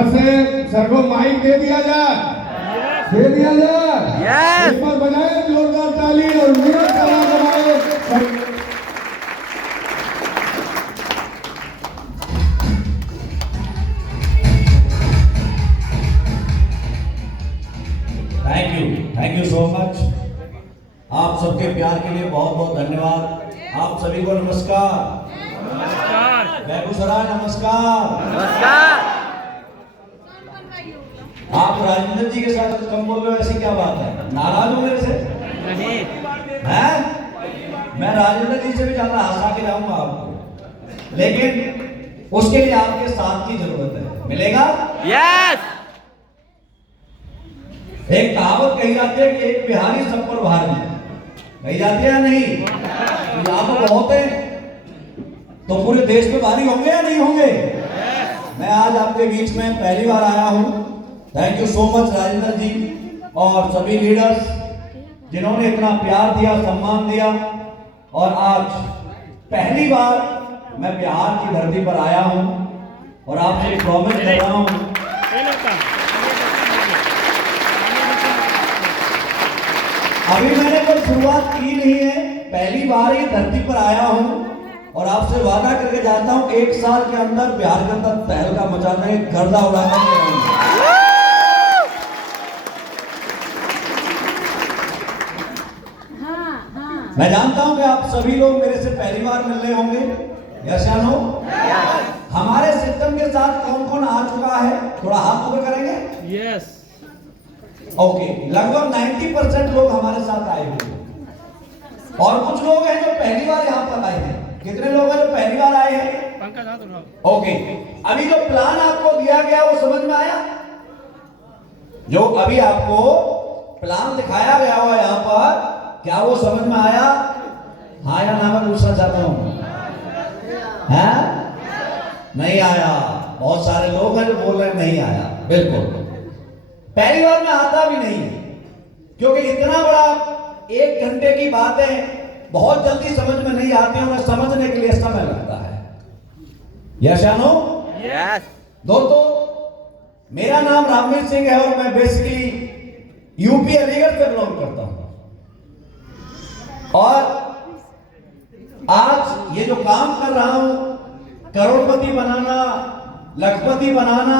Sir से sir को mic दे दिया जाए, दे दिया जाए। यस, इस पर बजाए जोरदार ताली और मेरा ताला दबाए। Thank you so much. आप सबके प्यार के लिए बहुत बहुत धन्यवाद। आप सभी को नमस्कार। बेगूसराय नमस्कार। नमस्कार। आप राजेंद्र जी के साथ कम बोल रहे हो, ऐसी क्या बात है? नाराज हो मेरे से? नहीं हैं? मैं राजेंद्र जी से भी ज्यादा हंसा के जाऊंगा आपको, लेकिन उसके लिए आपके साथ की जरूरत है। मिलेगा? यस। एक कहावत कही जाती है कि एक बिहारी सब पर भारी, कही जाती है या नहीं? तो यहाँ पर बहुत है, तो पूरे देश में भारी होंगे या नहीं होंगे? मैं आज आपके बीच में पहली बार आया हूँ। Thank you so much Rajendra ji और सभी लीडर्स जिन्होंने इतना प्यार दिया, सम्मान दिया। और आज पहली बार मैं बिहार की धरती पर आया हूँ और आपसे प्रॉमिस कर रहा हूँ, अभी मैंने कोई शुरुआत की नहीं है, पहली बार ही धरती पर आया हूँ और आपसे वादा करके जाता हूँ, एक साल के अंदर बिहार के अंदर तहलका मचाने, गर्दा उड़ाने। मैं जानता हूं कि आप सभी लोग मेरे से पहली बार मिल रहे होंगे। यस या नो? हमारे सिस्टम के साथ कौन कौन आ चुका है? थोड़ा हाथ ऊपर करेंगे। यस। ओके, लगभग 90% लोग हमारे साथ आए हुए और कुछ लोग हैं जो पहली बार यहाँ पर आए हैं। कितने लोग हैं जो पहली बार आए हैं? ओके, अभी जो प्लान आपको दिया गया वो समझ में आया? जो अभी आपको प्लान दिखाया गया हुआ यहाँ पर, क्या वो समझ में आया? हाँ या ना मैं पूछना चाहता हूँ। नहीं आया? बहुत सारे लोग हैं जो बोल रहे हैं नहीं आया। बिल्कुल, पहली बार में आता भी नहीं है, क्योंकि इतना बड़ा 1 घंटे की बातें बहुत जल्दी समझ में नहीं आती हैं, उन्हें समझने के लिए समय लगता है। यस या नो? यस। दोस्तों, मेरा नाम रामवीर सिंह है और मैं बेसिकली यूपी अलीगढ़ से बिलोंग करता हूं। और आज ये जो काम कर रहा हूं, करोड़पति बनाना, लखपति बनाना,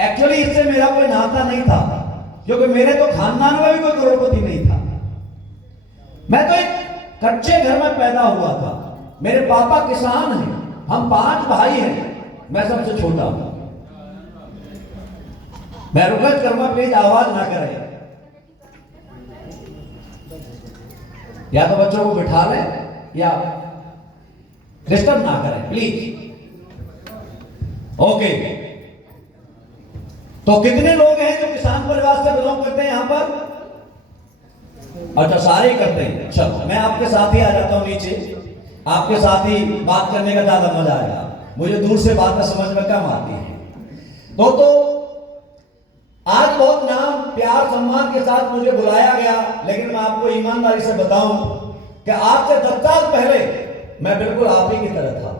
एक्चुअली इससे मेरा कोई नाता नहीं था, क्योंकि मेरे तो खानदान में भी कोई करोड़पति नहीं था। मैं तो एक कच्चे घर में पैदा हुआ था। मेरे पापा किसान हैं, हम 5 भाई हैं, मैं सबसे छोटा हूं। मैं रिक्वेस्ट करूंगा प्लीज आवाज ना करें, या तो बच्चों को बिठा लें या डिस्टर्ब ना करें प्लीज। ओके, तो कितने लोग हैं जो किसान परिवार से बिलोंग करते हैं यहां पर? अच्छा, सारे ही करते हैं। चलो, मैं आपके साथ ही आ जाता हूं नीचे, आपके साथ ही बात करने का ज्यादा मजा आएगा। मुझे दूर से बात में समझ में कम आती है। तो आज बहुत नाम, प्यार, सम्मान के साथ मुझे बुलाया गया, लेकिन मैं आपको ईमानदारी से बताऊं कि आज से 10 साल पहले मैं बिल्कुल आप ही की तरह था।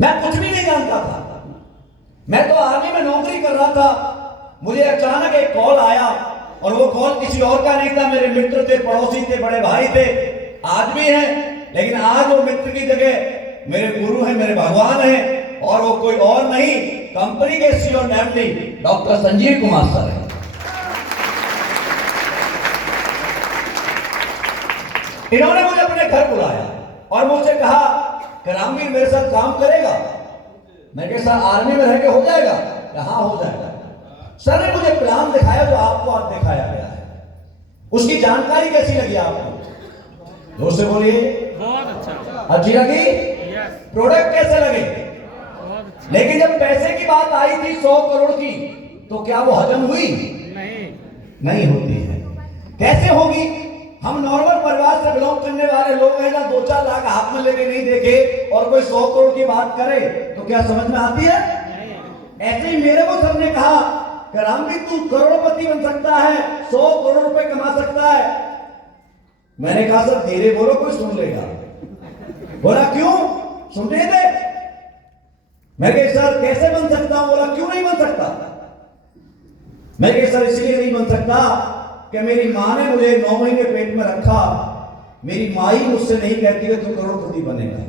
मैं कुछ भी नहीं जानता था। मैं तो आर्मी में नौकरी कर रहा था। मुझे अचानक एक कॉल आया और वो कॉल किसी और का नहीं था। मेरे मित्र थे, पड़ोसी थे, बड़े भाई थे, आज भी हैं, लेकिन आज वो मित्र की जगह मेरे गुरु हैं, मेरे भगवान हैं, और वो कोई और नहीं, कंपनी के CEO MD doctor Sanjeev Kumar sir हैं। इन्होंने मुझे अपने घर बुलाया और मुझसे कहा कि रामवीर मेरे साथ काम करेगा? मैं कहा सर आर्मी में रह के हो जाएगा? हाँ हो जाएगा। सर ने मुझे प्लान दिखाया जो आपको आज दिखाया गया है, उसकी जानकारी कैसी लगी आपको? जोर से बोलिए। बहुत अच्छा। अच्छी लगी? प्रोडक्ट कैसे लगे? लेकिन जब पैसे की बात आई थी 100 करोड़ की, तो क्या वो हजम हुई? नहीं होती है। कैसे होगी? हम नॉर्मल परिवार से बिलोंग करने वाले लोग हैं ना, 2-4 लाख हाथ में लेके नहीं देखे और कोई 100 करोड़ की बात करे तो क्या समझ में आती है? ऐसे ही मेरे को सर ने कहा कि रामवीर तू करोड़पति बन सकता है, 100 करोड़ रुपए कमा सकता है। मैंने कहा सर धीरे बोलो, कोई सुन लेगा। बोला क्यों? सुनने दे। मैं कहा सर कैसे बन सकता हूं? बोला क्यों नहीं बन सकता? मैं कहा सर इसलिए नहीं बन सकता कि मेरी मां ने मुझे 9 महीने पेट में रखा, मेरी मां ही मुझसे नहीं कहती है तू करोड़पति बनेगा।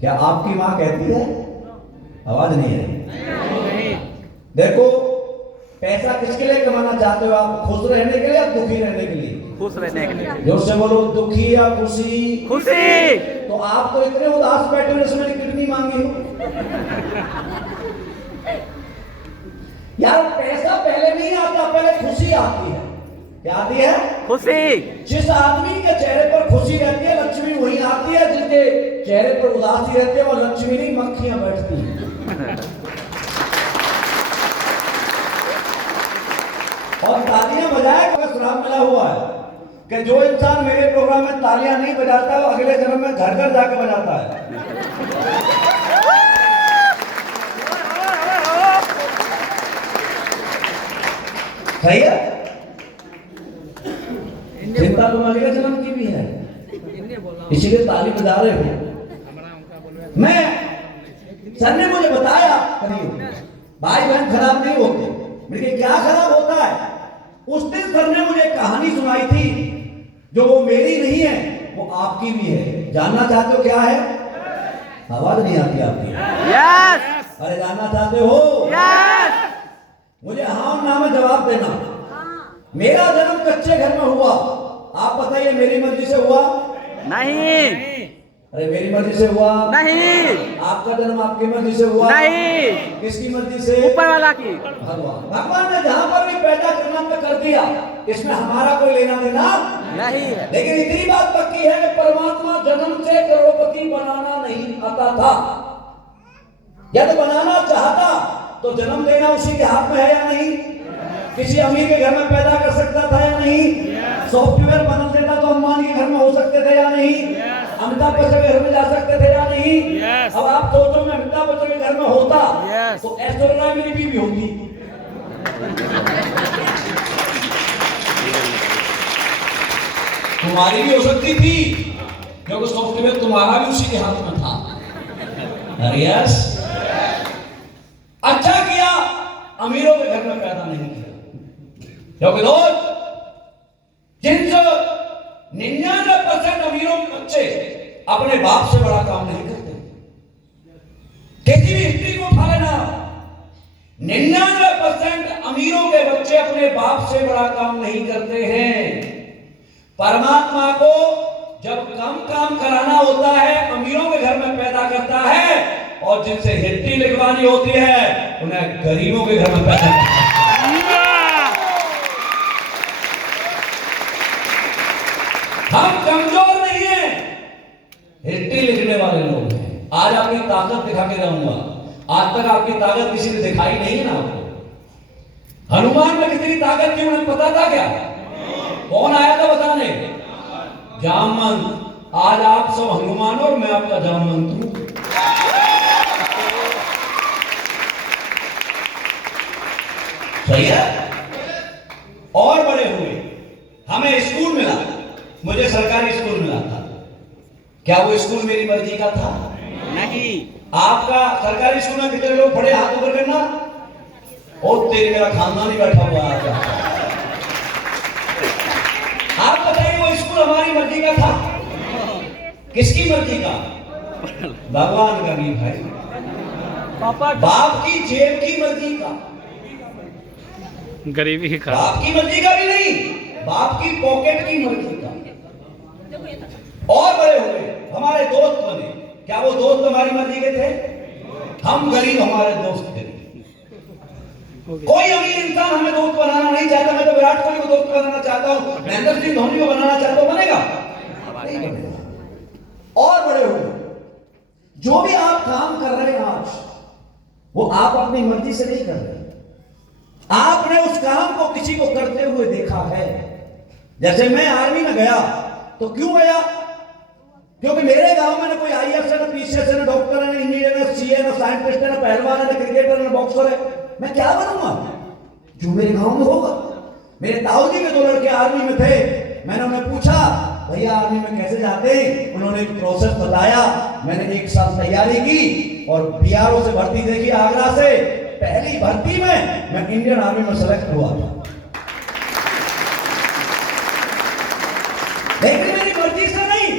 क्या आपकी मां कहती है? आवाज नहीं है। देखो पैसा किसके लिए कमाना चाहते हो आप? खुश रहने के लिए या दुखी रहने के लिए? खुश रहने के लिए। जोर से बोलो, दुखी या खुशी? खुशी। तो आप तो इतने उदास बैठे हो जैसे मैंने किडनी मांगी हो। यार पैसा पहले नहीं आता, पहले खुशी आती है। क्या आती है? खुशी। जिस आदमी के चेहरे पर खुशी रहती है लक्ष्मी वही आती है, जिसके चेहरे पर उदासी रहती है वो लक्ष्मी नहीं मक्खियां बैठती हैं। और तालियां बजाए का श्राप मिला हुआ है कि जो इंसान मेरे प्रोग्राम में तालियां नहीं बजाता वो अगले जन्म में घर घर जाकर बजाता है। सही है? चिंता तो अगले जन्म की भी है, इसीलिए ताली बजा रहे हो। मैं सर ने मुझे बताया भाई बहन खराब नहीं होते। लेकिन क्या खराब होता है? उस दिन सर ने मुझे कहानी सुनाई थी जो वो मेरी नहीं है वो आपकी भी है। जानना चाहते हो क्या है? आवाज नहीं आती आपकी। यस। अरे जानना चाहते हो? यस। मुझे हाँ और ना में जवाब देना। मेरा जन्म कच्चे घर में हुआ, आप बताइए मेरी मर्जी से हुआ? नहीं। अरे मेरी मर्जी से हुआ? नहीं। आपका जन्म आपकी मर्जी से हुआ? नहीं। किसकी मर्जी से? ऊपर वाला की। भगवान ने जहां पर भी पैदा करना तो कर दिया, इसमें हमारा कोई लेना देना नहीं है। लेकिन इतनी बात पक्की है कि परमात्मा जन्म से करोड़पति बनाना नहीं आता था। यदि बनाना चाहता तो जन्म देना उसी के हाथ में है या नहीं? किसी अमीर के घर में पैदा कर सकता था या नहीं? सॉफ्टवेयर बदल देता तो अंबानी के घर में हो सकते थे या नहीं? अमिताभ बच्चन के घर में जा सकते थे या नहीं? अब आप सोचो मैं अमिताभ बच्चन के घर में होता तो ऐश्वर्या मेरी बीवी होती। तुम्हारी भी हो सकती थी क्योंकि सॉफ्टवेयर तुम्हारा भी उसी के हाथ में था। यस, अच्छा किया अमीरों के घर में पैदा नहीं किया, क्योंकि दोस्त जिन 99% अमीरों के बच्चे अपने बाप से बड़ा काम नहीं करते। किसी भी हिस्ट्री को उठा लेना, 99% अमीरों के बच्चे अपने बाप से बड़ा काम नहीं करते हैं। परमात्मा को जब कम काम कराना होता है अमीरों के घर में पैदा करता है, और जिनसे हिस्ट्री लिखवानी होती है उन्हें गरीबों के घर में पैदा करता है। हम कमजोर नहीं हैं, हिस्ट्री लिखने वाले लोग हैं। आज आपकी ताकत दिखा के रहूंगा। आज तक आपकी ताकत किसी ने दिखाई नहीं है ना आपको। हनुमान में कितनी ताकत थी उन्हें पता था क्या? कौन आया था बताने? जामवंत। आज आप सब हनुमान और मैं आपका जामवंत हूं। सही है? और बड़े हुए, हमें स्कूल मिला, मुझे सरकारी स्कूल मिला था। क्या वो स्कूल मेरी मर्जी का था? नहीं। आपका सरकारी स्कूल में कितने लोग पढ़े? हाथ ऊपर करना। और तेरे मेरा खानदान ही बैठा हुआ है। आप बताइए वो स्कूल हमारी मर्जी का था? किसकी मर्जी का? भगवान का भी भाई, पापा बाप की जेब की मर्जी का, गरीबी का। बाप की मर्जी का भी नहीं, बाप की पॉकेट की मर्जी का। और बड़े हुए, हमारे दोस्त बने। क्या वो दोस्त हमारी मर्जी के थे? हम गरीब, हमारे दोस्त थे। कोई अमीर इंसान हमें दोस्त बनाना नहीं चाहता। मैं तो विराट कोहली को दोस्त बनाना चाहता हूं, महेंद्र सिंह धोनी को बनाना चाहता हूं, बनेगा? नहीं बनेगा। और बड़े हुए, जो भी आप काम कर रहे हैं आज, वो आप अपनी मर्जी से नहीं कर रहे। आपने उस काम को किसी को करते हुए देखा है। जैसे मैं आर्मी में गया तो क्यों गया? क्योंकि मेरे गांव में ना कोई आईएएस है, ना पीसीएस है, ना डॉक्टर है, ना इंजीनियर है, ना सीए है, ना साइंटिस्ट है, ना पहलवान है, ना क्रिकेटर है, ना बॉक्सर है। मैं क्या बनूंगा? जो मेरे गांव में होगा। मेरे ताऊ जी के 2 लड़के आर्मी में थे। मैंने उन्हें पूछा भैया आर्मी में कैसे जाते हैं, उन्होंने एक प्रोसेस बताया। मैंने 1 साल तैयारी की और बीआरओ से भर्ती देखी आगरा से। पहली भर्ती में मैं इंडियन आर्मी में सेलेक्ट हुआ था, लेकिन मेरी मर्जी से नहीं।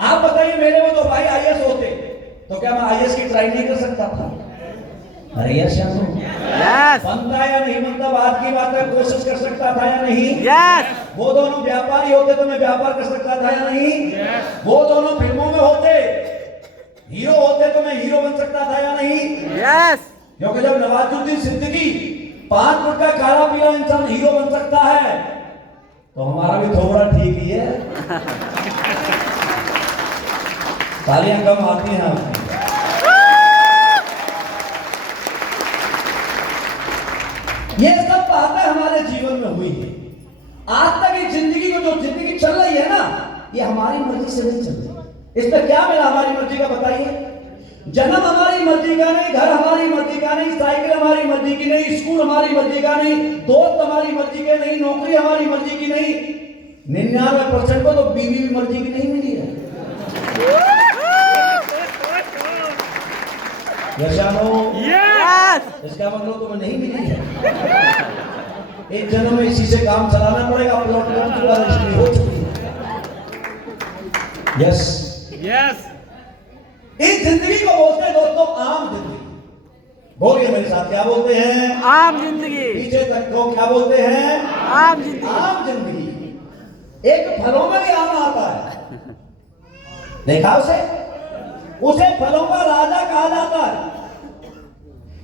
आप बताइए, मेरे में तो भाई आईएएस होते तो क्या मैं आईएएस की ट्राई नहीं कर सकता था? अरे यस या नो? यस बनता या नहीं बनता बात की बात है। कोशिश कर सकता था या नहीं? यस वो दोनों व्यापारी होते तो मैं व्यापार कर सकता था या नहीं? वो दोनों फिल्मों में होते, हीरो होते तो मैं हीरो बन सकता था या नहीं? यस क्योंकि जब नवाजुद्दीन सिद्दीकी 5 फुट का काला पीला इंसान हीरो बन सकता है तो हमारा भी थोड़ा ठीक ही है। तालियां कम आती हैं आपकी। ये सब बातें हमारे जीवन में हुई है। आज तक ये जिंदगी को, जो जिंदगी चल रही है ना, ये हमारी मर्जी से नहीं चल रही। इस पर क्या मिला हमारी मर्जी का, बताइए? जन्म हमारी मर्जी का नहीं, घर हमारी मर्जी का नहीं, साइकिल हमारी मर्जी की नहीं, स्कूल हमारी मर्जी का नहीं, दोस्त हमारी मर्जी के नहीं, नौकरी हमारी मर्जी की नहीं। 99% को तो बीवी भी मर्जी की नहीं मिली है। यशानो, यस इसका मतलब तुम्हें नहीं मिली है। एक जन्म में इसी से काम चलाना पड़ेगा। प्लॉट रजिस्ट्री हो चुकी है। यस यस इस जिंदगी को बोलते हैं दोस्तों आम जिंदगी। बोलिए मेरे साथ, क्या बोलते हैं? आम जिंदगी। पीछे तक को क्या बोलते हैं? आम जिंदगी। आम जिंदगी। एक फलों में भी आम आता है, देखा उसे फलों का राजा कहा जाता है।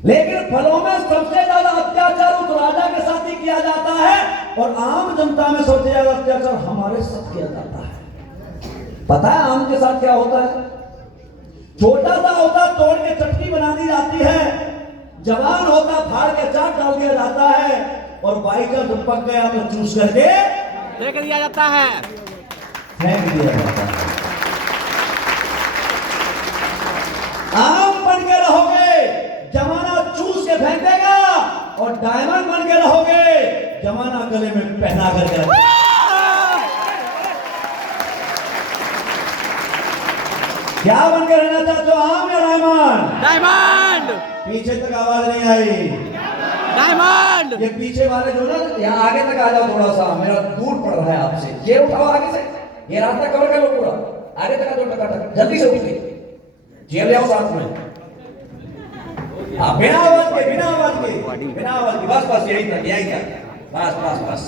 लेकिन फलों में सबसे ज्यादा अत्याचार उस राजा के साथ ही किया जाता है और आम जनता में सबसे ज्यादा अत्याचार हमारे साथ किया जाता है। पता है आम के साथ क्या होता है? छोटा सा होता तोड़ के चटनी बना दी जाती है, जवान होता फाड़ के चाट डाल दिया जाता है और बाई का जब पक गया तो चूस करके फेंक दिया जाता है। फेंक दिया जाता है। आम बन के रहोगे, जमाना चूस के फेंक देगा, और डायमंड बन के रहोगे, जमाना गले में पहना करके रखेगा। क्या बन के रहना चाहते हो, आम या डायमंड? डायमंड। पीछे तक आवाज नहीं आई। डायमंड। ये पीछे वाले जो ना, यहाँ आगे तक आ जाओ थोड़ा सा, मेरा दूर पड़ रहा है आपसे। ये उठाओ आगे से, ये रास्ता कवर कर लो पूरा, आगे तक आ जाओ टकाटक, जल्दी से उठ के जेल ले आओ साथ में। बिना आवाज के, बस यही था, बस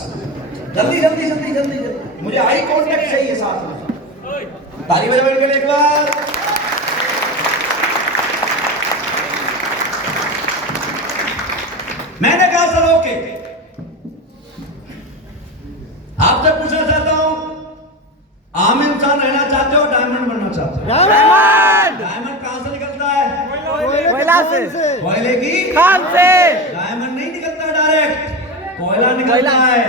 जल्दी जल्दी जल्दी जल्दी जल्दी। मुझे आई कांटेक्ट चाहिए साथ में। ताली बजाओ इनके लिए एक बार। मैंने कहा सर ओके, आपसे पूछना चाहता हूं, आम इंसान रहना चाहते हो, डायमंड बनना चाहते हो? डायमंड। डायमंड कहां से निकलता है? कोयला से। कोयले की खान से। डायमंड नहीं निकलता डायरेक्ट, कोयला निकलता है।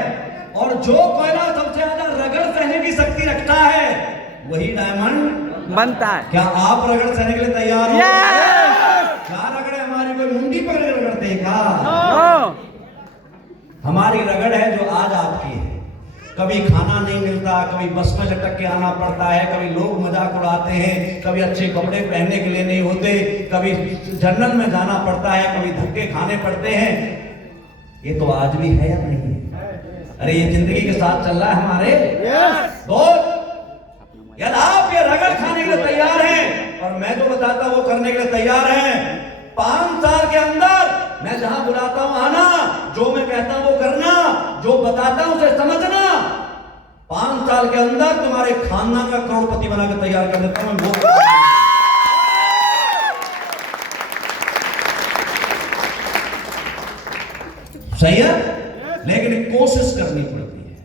और जो कोयला सबसे ज्यादा रगड़ सहने की शक्ति रखता है वही डायमंड बनता है। क्या आप रगड़ सहने के लिए तैयार हो? यस। क्या रगड़ है हमारी? कोई मुंडी पकड़ के रगड़ते हैं क्या? नो। हमारी रगड़ है जो आज आपकी है। कभी खाना नहीं मिलता, कभी बस में लटक के आना पड़ता है, कभी लोग मजाक उड़ाते हैं, कभी अच्छे कपड़े पहनने के लिए नहीं होते, कभी जंगल में जाना पड़ता है, कभी धक्के खाने पड़ते हैं। ये तो आज भी है या नहीं है? अरे ये जिंदगी के साथ चल रहा है हमारे। दोस्त, यदि आप ये रगड़ खाने के लिए तैयार हैं और मैं जो बताता हूं वो करने के लिए तैयार हैं, 5 साल के अंदर मैं जहां बुलाता हूं आना, जो मैं कहता हूं वो करना, जो बताता हूं उसे समझना। 5 साल के अंदर तुम्हारे खानदान का करोड़पति बनाकर तैयार कर देता हूं वो। सही है, लेकिन कोशिश करनी पड़ती है।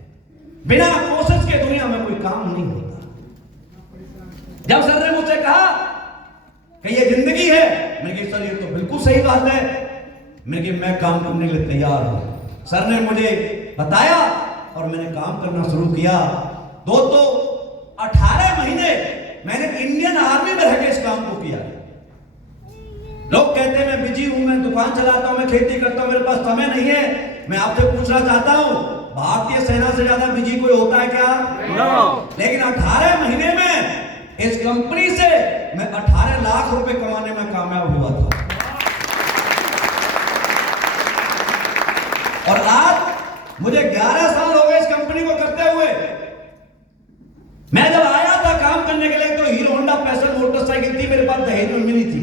बिना कोशिश के दुनिया में कोई काम नहीं होता। जब सर ने मुझसे कहा कि ये जिंदगी है, मैंने कहा सर ये तो बिल्कुल सही बात है, मैं काम करने के लिए तैयार हूं। सर ने मुझे बताया और मैंने काम करना शुरू किया। दोस्तों 18 महीने मैंने इंडियन आर्मी में रहकर इस काम को किया। लोग कहते हैं मैं बिजी हूं, मैं दुकान चलाता हूं, मैं खेती करता हूं, मेरे पास समय नहीं है। मैं आपसे पूछना चाहता हूं, भारतीय सेना से ज्यादा बिजी कोई होता है क्या? नो। लेकिन 18 महीने में इस कंपनी से मैं 18 लाख रुपए कमाने में कामयाब हुआ था। और आज मुझे 11 साल हो गए इस कंपनी को करते हुए। मैं जब आया था काम करने के लिए तो हीरो होंडा पैशन मोटरसाइकिल थी मेरे पास, दहेज में मिली थी,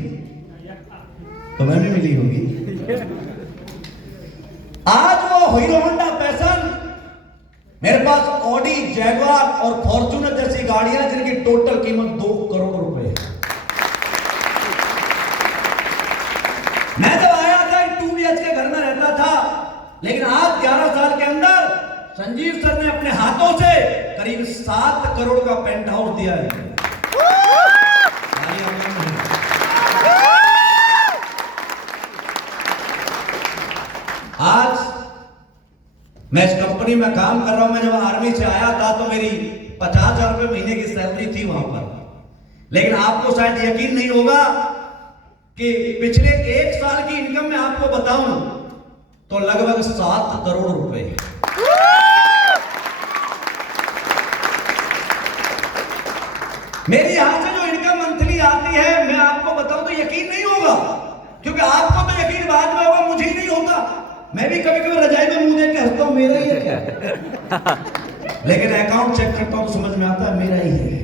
तो मैं भी मिली होगी। आज वो हीरो होंडा पैशन, मेरे पास ऑडी, जैगवार और फॉर्च्यूनर जैसी गाड़ियां जिनकी टोटल कीमत 2 करोड़ रुपए है। मैं जब आया था 2 BH के घर में रहता था, लेकिन आज 11 साल के अंदर संजीव सर ने अपने हाथों से करीब 7 करोड़ का पेंट हाउस दिया है। आज मैं इस कंपनी में काम कर रहा हूं। मैं जब आर्मी से आया था तो मेरी 50,000 रुपए महीने की सैलरी थी वहां पर, लेकिन आपको शायद यकीन नहीं होगा कि पिछले 1 साल की इनकम में आपको बताऊं तो लगभग 7 करोड़ रुपए। मेरी यहां से जो इनकम मंथली आती है, मैं आपको बताऊं तो यकीन नहीं होगा, क्योंकि आपको तो यकीन बाद में होगा, मुझे ही नहीं होता। मैं भी कभी कभी रजाई में मुंह देख के हंसता हूं, मेरा ही है क्या? लेकिन अकाउंट चेक करता हूं तो समझ में आता है मेरा ही है।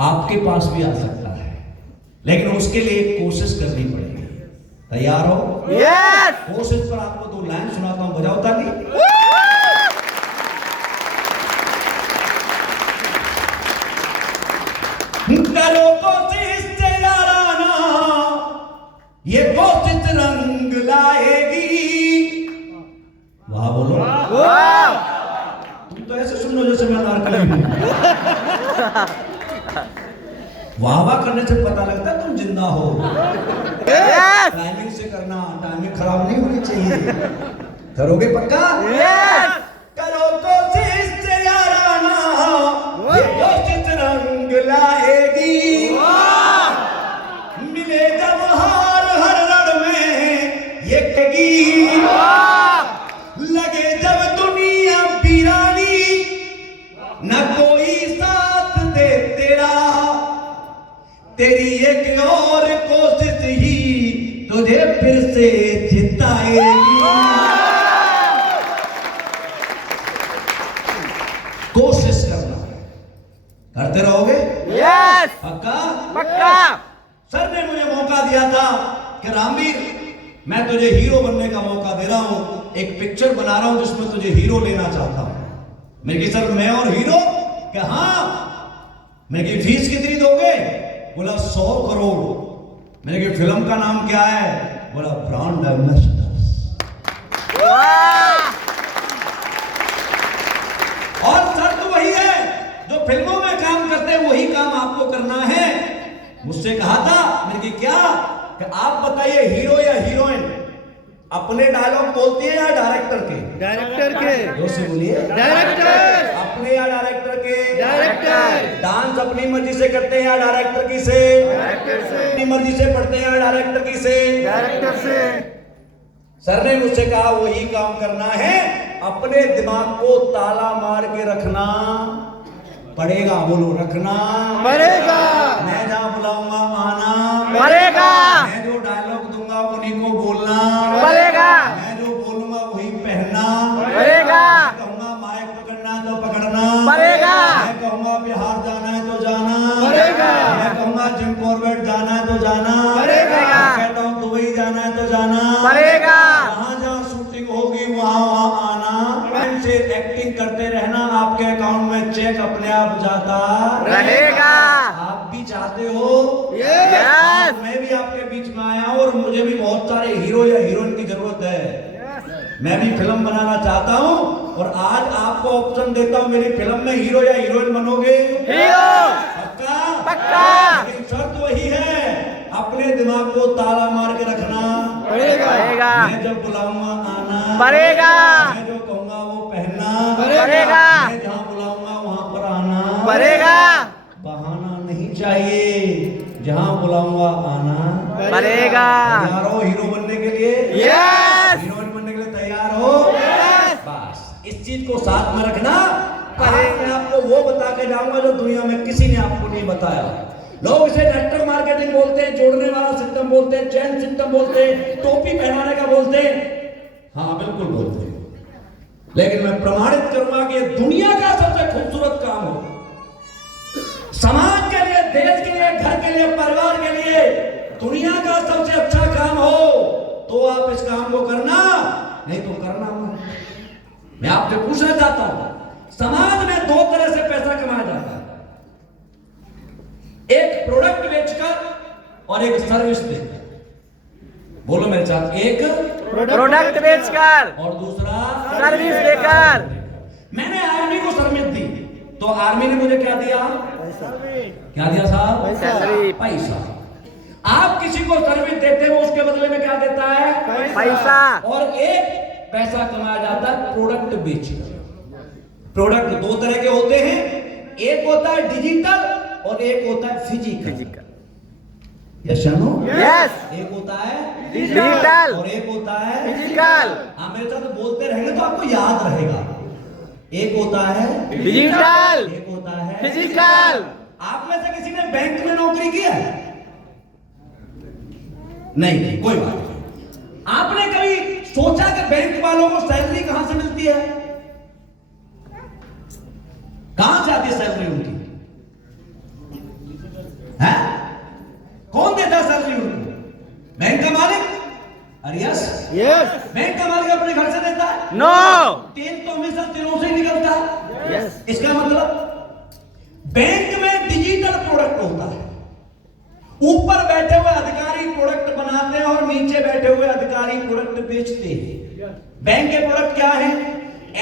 आपके पास भी आ सकता है, लेकिन उसके लिए एक कोशिश करनी पड़ेगी। तैयार हो? यस। कोशिश पर आपको 2 लाइन सुनाता हूं, बजाओ ताली। करो कोशिश से याराना, ये कोशिश रंग लाएगी। वाह बोलो। वाह। तुम तो ऐसे सुन लो जैसे मैं नारकली हूं। वाह वाह करने से पता लगता है तुम जिंदा हो। यस। टाइमिंग से करना, टाइमिंग खराब नहीं होनी चाहिए। करोगे पक्का? यस। करो कोशिश से याराना, ये कोशिश रंग लाएगी। मिले जब हार हर रण में ये कहेगी। लगे जब दुनिया वीरानी, न कोई साथ दे तेरा, तेरी एक और कोशिश ही तुझे फिर से जिताएगी। कोशिश करना, करते रहोगे? यस। पक्का? पक्का। सर ने मुझे मौका दिया था कि रामवीर, मैं तुझे हीरो बनने का मौका दे रहा हूं, एक पिक्चर बना रहा हूं जिसमें तुझे हीरो लेना चाहता हूं। मैं कि सर मैं और हीरो? कि हाँ। मैं कि फीस कितनी दोगे? बोला 100 करोड़। मैंने कि फिल्म का नाम क्या है? बोला ब्रांड एम्बेसडर्स। और शर्त तो वही है, जो फिल्मों में काम करते हैं वही काम आपको करना है। मुझसे कहा था, मैंने कि क्या? कि आप बताइए हीरो या हीरोइन अपने डायलॉग बोलती है या डायरेक्टर के? डायरेक्टर के। जोर से बोलिए। डायरेक्टर। अपने या डायरेक्टर के? डायरेक्टर। डांस अपनी मर्जी से करते हैं या डायरेक्टर की से? डायरेक्टर से। अपनी मर्जी से पढ़ते हैं या डायरेक्टर की से? डायरेक्टर से। सर ने मुझसे कहा वही काम करना है, अपने दिमाग को ताला मार के रखना पड़ेगा। बोलो रखना पड़ेगा। मैं जहां बुलाऊंगा आना पड़ेगा। मैं जो डायलॉग दूंगा उन्हीं को बोलना पड़ेगा। मैं जो बोलूंगा वही पहनना पड़ेगा। मैं कहूंगा माइक पकड़ना तो पकड़ना पड़ेगा। मैं कहूंगा बिहार जाना है तो जाना पड़ेगा। मैं कहूंगा जिम कॉर्बेट जाना है तो जाना पड़ेगा। मैं कहता हूं दुबई जाना है तो जाना पड़ेगा। वहां जहां शूटिंग होगी वहां आना। से एक्टिंग करते रहना, आपके अकाउंट में चेक अपने आप जाता रहेगा। आप भी चाहते हो? यस। मैं भी आपके बीच में आया हूं और मुझे भी बहुत सारे हीरो या हीरोइन की जरूरत है। मैं भी फिल्म बनाना चाहता हूं और आज आपको ऑप्शन देता हूं, मेरी फिल्म में हीरो या हीरोइन बनोगे? हीरो। पक्का? पक्का। लेकिन शर्त वही है, अपने दिमाग को ताला मार के रखना पड़ेगा। मैं जब बुलाऊंगा आना पड़ेगा। मैं जो कहूंगा वो पहनना पड़ेगा। मैं जहां बुलाऊंगा वहां पर आना पड़ेगा। बहाना नहीं चाहिए, जहां बुलाऊंगा आना पड़ेगा। तैयार हो हीरो बनने के लिए? यस। हीरोइन बनने के लिए तैयार हो? यस। बस इस साथ में रखना। आज मैं आपको वो बता के जाऊंगा जो दुनिया में किसी ने आपको नहीं बताया। लोग इसे नेटवर्क मार्केटिंग बोलते हैं, जोड़ने वाला सिस्टम बोलते हैं, चैन सिस्टम बोलते हैं, टोपी पहनाने का बोलते हैं। हाँ बिल्कुल बोलते हैं, लेकिन मैं प्रमाणित करूंगा कि दुनिया का सबसे खूबसूरत काम हो, समाज के लिए, देश के लिए, घर के लिए, परिवार के लिए दुनिया का सबसे अच्छा काम हो तो आप इस काम को करना, नहीं तो करना मत। मैं आपसे पूछना चाहता हूं, समाज में दो तरह से पैसा कमाया जाता है, एक प्रोडक्ट बेचकर और एक सर्विस देकर। बोलो मेरे साथ, एक प्रोडक्ट बेचकर और दूसरा सर्विस देकर। मैंने आर्मी को सर्विस दी तो आर्मी ने मुझे क्या दिया? क्या दिया साहब? सैलरी। पैसा। आप किसी को सर्विस देते हो, उसके बदले में क्या देता है? पैसा। और एक पैसा कमाया जाता है प्रोडक्ट बेचकर। प्रोडक्ट दो तरह के होते हैं, एक होता है डिजिटल और एक होता है फिजिकल। Yes no? यस। एक होता है डिजिटल और एक होता है फिजिकल। हाँ मेरे साथ बोलते रहेंगे तो आपको याद रहेगा। एक होता है डिजिटल, एक होता है फिजिकल। आप में से किसी ने बैंक में नौकरी की है? नहीं, कोई बात नहीं। आपने कभी सोचा कि बैंक वालों को सैलरी कहां से मिलती है? कहां से आती है सैलरी उनकी? है? कौन देता सैलरी उनको? बैंक का मालिक? अरे यस, बैंक का मालिक अपने घर से देता है? नो। तेल तो हमेशा तिलों से ही निकलता है। यस। इसका मतलब बैंक में डिजिटल प्रोडक्ट होता है। ऊपर बैठे हुए अधिकारी प्रोडक्ट बनाते हैं और नीचे बैठे हुए अधिकारी प्रोडक्ट बेचते हैं। बैंक के प्रोडक्ट क्या है?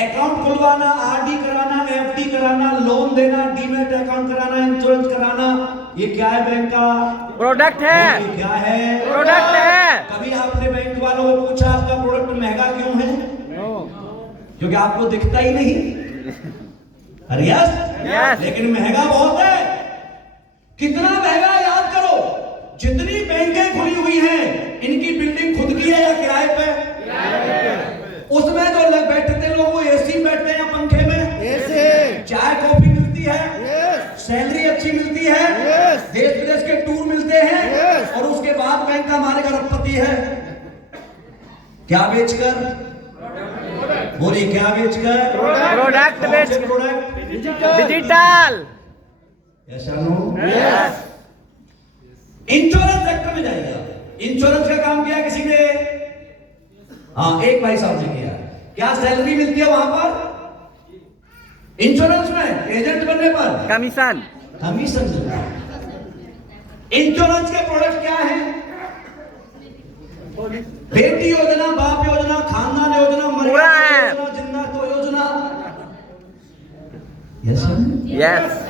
अकाउंट खुलवाना, आरडी कराना, एफडी कराना, लोन देना, डीमैट अकाउंट कराना, इंश्योरेंस कराना। ये क्या है? बैंक का प्रोडक्ट है। ये क्या है? प्रोडक्ट है। कभी आपने बैंक वालों को पूछा आपका प्रोडक्ट महंगा क्यों है? क्योंकि आपको दिखता ही नहीं। अरे यस, यस। लेकिन महंगा बहुत है। कितना महंगा याद करो। जितनी बैंकें खुली हुई हैं, इनकी बिल्डिंग खुद की है या किराए पे? उसमें जो लोग बैठते लोग वो एसी बैठते हैं या पंखे में? एसी। चाय कॉफी मिलती है, सैलरी अच्छी मिलती है, देश विदेश के टूर मिलते हैं, और उसके बाद बैंक का मालिक अरबपति है। क्या बेचकर? बोलिए, क्या बेचकर? प्रोडक्ट बेचकर। Product digital. ऐसा नो? यस। इंश्योरेंस सेक्टर में जाइए। इंश्योरेंस का काम किया किसी ने? हाँ, एक भाई साहब ने किया। क्या सैलरी मिलती है वहां पर? इंश्योरेंस में एजेंट बनने पर कमीशन। कमीशन मिलता है। इंश्योरेंस के प्रोडक्ट क्या है? बेटी योजना, बाप योजना, खानदान योजना, मर्यादा योजना, जिंदा योजना। Yes yes.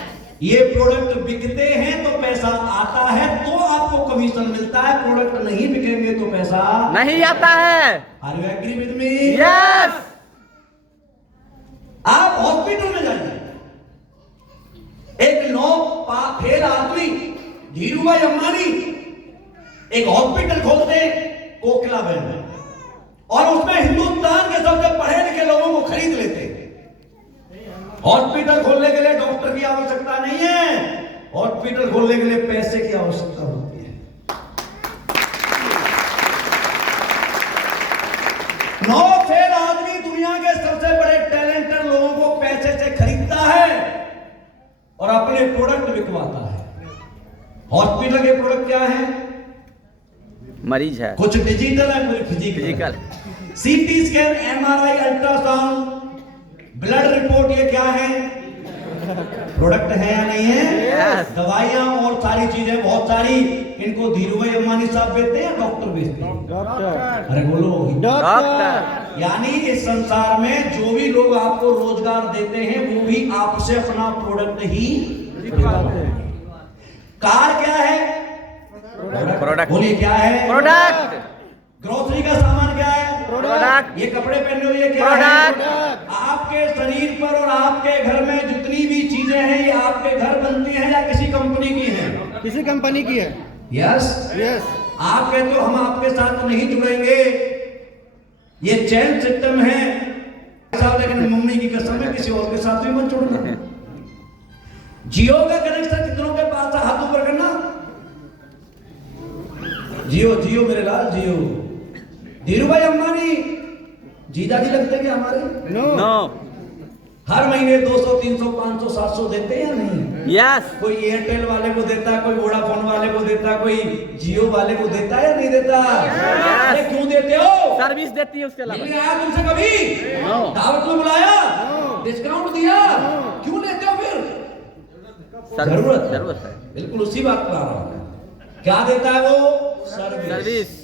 ये प्रोडक्ट बिकते हैं तो पैसा आता है, तो आपको कमीशन मिलता है। प्रोडक्ट नहीं बिकेंगे तो पैसा नहीं आता है। Are you agree with me? Yes. आप हॉस्पिटल में जाइए, एक फेल आदमी धीरूभाई अंबानी एक हॉस्पिटल खोलते कोकिलाबेन में, और उसमें हिंदुस्तान के सबसे पढ़े लिखे लोगों को खरीद लेते। हॉस्पिटल खोलने के लिए डॉक्टर की आवश्यकता नहीं है, हॉस्पिटल खोलने के लिए पैसे की आवश्यकता होती है। 9 फेल आदमी दुनिया के सबसे बड़े टैलेंटेड लोगों को पैसे से खरीदता है और अपने प्रोडक्ट बिकवाता है। हॉस्पिटल के प्रोडक्ट क्या है? मरीज है, कुछ डिजिटल है, कुछ physical. CT scan, MRI, ultrasound, blood report, ये क्या है? प्रोडक्ट है या नहीं है? yes. दवाइयां और सारी चीजें बहुत सारी, इनको धीरूभाई अंबानी साहब बेचते हैं, डॉक्टर बेचते हैं। डॉक्टर, अरे बोलो डॉक्टर। यानी इस संसार में जो भी लोग आपको रोजगार देते हैं वो भी आपसे अपना प्रोडक्ट ही बिकवाते हैं। कार क्या है? प्रोडक्ट। बोलिए, क्या है? प्रोडक्ट। ग्रोसरी का सामान क्या है? प्रोडक्ट। ये कपड़े पहने हुए क्या है? आपके शरीर पर और आपके घर में जितनी भी चीजें हैं, ये आपके घर बनती हैं या किसी कंपनी की हैं? किसी कंपनी की है। Yes yes. आप कहते हो हम आपके साथ नहीं जुड़ेंगे, ये चैन सिस्टम है। साहब, लेकिन मम्मी की कसम है किसी और के साथ भी मत जोड़ना। जियो का कनेक्शन कितनों के पास है, हाथ ऊपर करना। जियो जियो मेरे लाल जियो। धीरू भाई अंबानी जीजा जी लगते हैं हमारे? नो। हर महीने 200 300 500 700 देते हैं या नहीं? यस। कोई एयरटेल वाले को देता है, कोई वोडाफोन वाले को देता है, कोई जियो वाले को देता है या नहीं देता? अरे क्यों देते हो? सर्विस देती है उसके अलावा। मिलने आया तुमसे कभी? नो। दावत में बुलाया? डिस्काउंट दिया? क्यों लेते हो फिर? जरूरत है। बिल्कुल उसी बात पर आ रहा हूं। क्या देता है वो? सर्विस।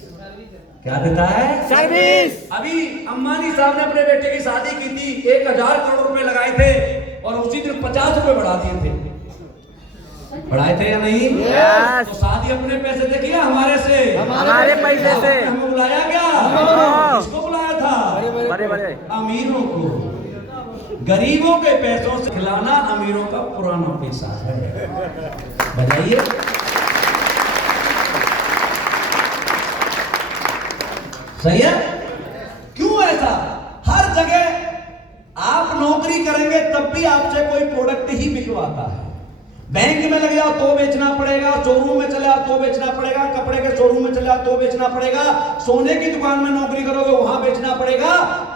क्या देता है? सर्विस। अभी अंबानी साहब ने अपने बेटे की शादी की थी, 1000 करोड़ रुपए लगाए थे और उसी दिन 50 रुपए बढ़ा दिए थे। बढ़ाए थे या नहीं? Yes. तो शादी अपने पैसे से किया, हमारे से, हमारे पैसे से। हमें बुलाया क्या? किसको बुलाया था? बड़े अमीरों को। गरीबों के पैसों से खिलाना अमीरों का पुराना पेशा है। बताइए। सही है? क्यों ऐसा? हर जगह आप नौकरी करेंगे तब भी आपसे कोई प्रोडक्ट ही बिकवाता है। बैंक में लग जाओ तो बेचना पड़ेगा, शोरूम में चले जाओ तो बेचना पड़ेगा, कपड़े के शोरूम में चले जाओ तो बेचना पड़ेगा, सोने की दुकान में नौकरी करोगे वहां बेचना पड़ेगा,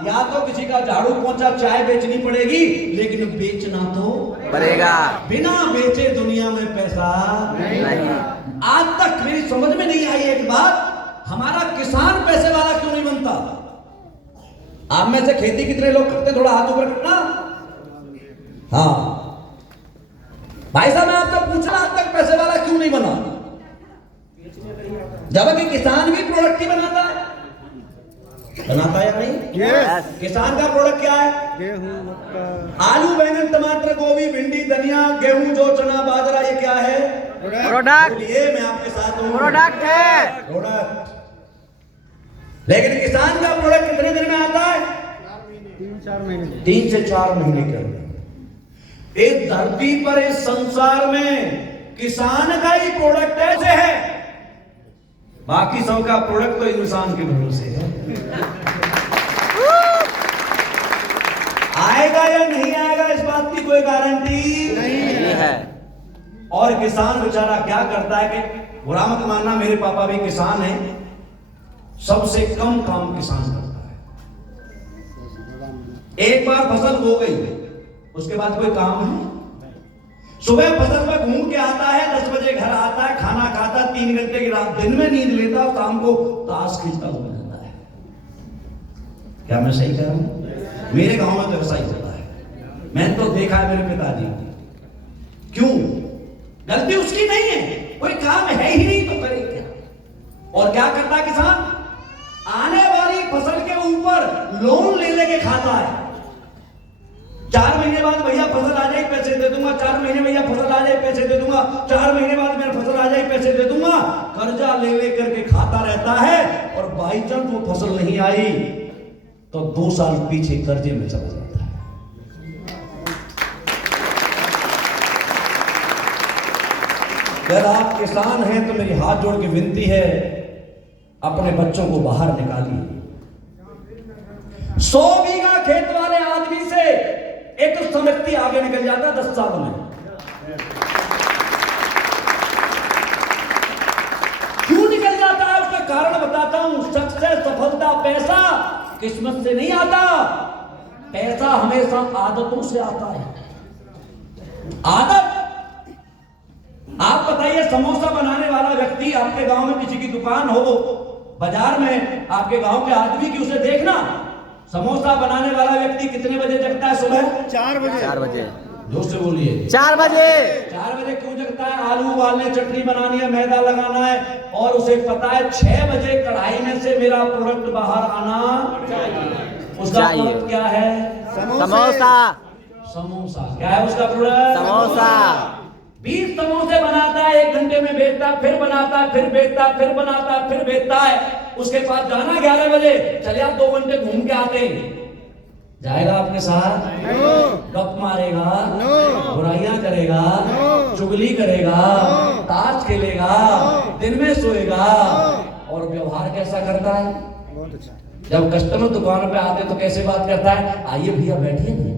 या तो किसी का झाड़ू पोंछा चाय बेचनी पड़ेगी, लेकिन बेचना तो पड़ेगा। बिना बेचे दुनिया में पैसा नहीं। आज तक मेरी समझ में नहीं आई एक बात, हमारा किसान पैसे वाला क्यों नहीं बनता? आप में से खेती कितने लोग करते? थोड़ा हाथ ऊपर करना। हाँ भाई साहब, मैं आपसे पूछना, आज तक पैसे वाला क्यों नहीं बना? जबकि किसान भी प्रोडक्ट ही बनाता है या नहीं? Yes. किसान का प्रोडक्ट क्या है? गेहूं, आलू, बैंगन, टमाटर, गोभी, भिंडी, धनिया, गेहूं, जौ, चना, बाजरा, ये क्या है? प्रोडक्ट। ये मैं आपके साथ हूं। प्रोडक्ट है। प्रोडक्ट। लेकिन किसान का प्रोडक्ट कितने दिन में आता है? 3-4 महीने। 3 से 4 महीने के अंदर। इस धरती पर, इस संसार में किसान का ही प्रोडक्ट ऐसे है, बाकी सबका प्रोडक्ट तो इंसान के भरोसे है। आएगा या नहीं आएगा इस बात की कोई गारंटी नहीं है। और किसान बेचारा क्या करता है कि बुरा मत मानना, मेरे पापा भी किसान हैं, सबसे कम काम किसान करता है। एक बार फसल हो गई, उसके बाद कोई काम है? सुबह फसल पर घूम के आता है, 10 बजे घर आता है, खाना खाता, 3 घंटे की रात दिन में नींद लेता और शाम को ताश खींचता हुआ जाता है। क्या मैं सही कह रहा हूं? मेरे गांव में तो ऐसा ही होता है, मैंने तो देखा है मेरे पिताजी। क्यों? गलती उसकी नहीं है, कोई काम है ही नहीं तो करे क्या? और क्या करता है किसान? आने वाली फसल के ऊपर लोन ले लेके खाता है। 4 महीने बाद भैया फसल आ जाए पैसे दे दूंगा, 4 महीने भैया फसल आ जाए पैसे दे दूंगा, 4 महीने बाद मेरा फसल आ जाए पैसे दे दूंगा। कर्जा ले ले करके खाता रहता है, और बाई चांस वो फसल नहीं आई तो 2 साल पीछे कर्जे में चला जाता है। अगर आप किसान हैं तो मेरी हाथ जोड़ के विनती है, अपने बच्चों को बाहर निकालिए। 100 बीघा खेत वाले आदमी से एक तो व्यक्ति आगे निकल जाता 10 साल में। क्यों निकल जाता है? उसका कारण बताता हूं। सक्सेस, सफलता, पैसा किस्मत से नहीं आता, पैसा हमेशा आदतों से आता है। आदत। आप बताइए, समोसा बनाने वाला व्यक्ति आपके गांव में किसी की दुकान हो, बाजार में आपके गांव के आदमी की उसे देखना, समोसा बनाने वाला व्यक्ति कितने बजे जगता है? सुबह 4 बजे। 4 बजे। जोर से बोलिए। 4 बजे। 4 बजे क्यों जगता है? आलू उबालने, चटनी बनानी है, मैदा लगाना है, और उसे पता है 6 बजे कढ़ाई में से मेरा प्रोडक्ट बाहर आना चाहिए। उसका प्रोडक्ट क्या है? समोसा। समोसा। क्या है उसका प्रोडक्ट? समोसा। 20 समोसे बनाता है, 1 घंटे में बेचता, फिर बनाता, फिर बेचता, फिर बनाता, फिर बेचता है। उसके पास जाना 11 बजे, चले आप 2 घंटे घूम के आते हैं। जाएगा आपके साथ? गप मारेगा, बुराइयां करेगा, चुगली करेगा, ताश खेलेगा, दिन में सोएगा, और व्यवहार कैसा करता है? बहुत अच्छा। जब कस्टमर दुकान पे आते तो कैसे बात करता है, आइए भैया बैठिए ना,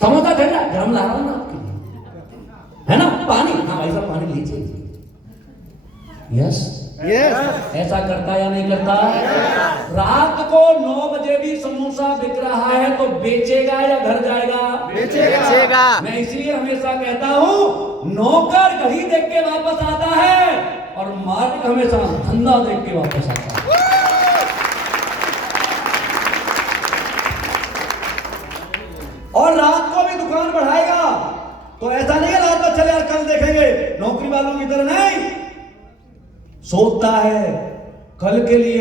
समोसा ठंडा गरम ला रहा हूं ना आपके लिए, है ना, पानी, हाँ भाई साहब पानी लीजिए। Yes yes. ऐसा करता या नहीं करता? रात को 9 बजे भी समोसा बिक रहा है तो बेचेगा या घर जाएगा? बेचेगा। मैं इसलिए हमेशा कहता हूं, नौकर घड़ी देख के वापस आता है और मालिक हमेशा धंधा देख के वापस आता है। और रात को भी दुकान बढ़ाएगा तो ऐसा नहीं है रात को चले यार कल देखेंगे, नौकरी वालों की तरह नहीं, सोचता है कल के लिए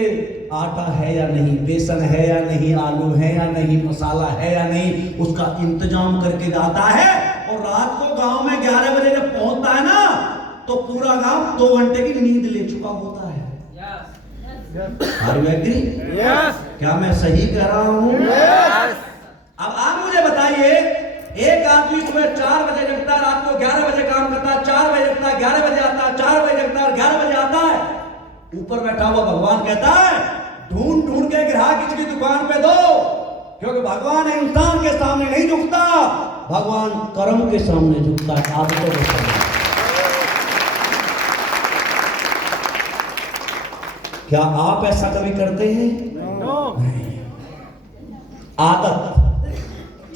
आटा है या नहीं, बेसन है या नहीं, आलू है या नहीं, मसाला है या नहीं, उसका इंतजाम करके जाता है। और रात को गांव में 11 बजे जब पहुंचता है ना तो पूरा गांव 2 घंटे की नींद ले चुका होता है। Are you agree? क्या मैं सही कह रहा हूं? अब आप मुझे बताइए, एक आदमी सुबह 4 बजे जगता है, रात को 11 बजे काम करता है, 4 बजे जगता है, 11 बजे आता है, 4 बजे जगता है, 11 बजे आता है। ऊपर बैठा हुआ भगवान कहता है ढूंढ ढूंढ के ग्राहक इसकी दुकान पे दो, क्योंकि भगवान इंसान के सामने नहीं झुकता, भगवान कर्म के सामने झुकता है, आदतों के सामने। क्या आप ऐसा कभी करते हैं? आदत,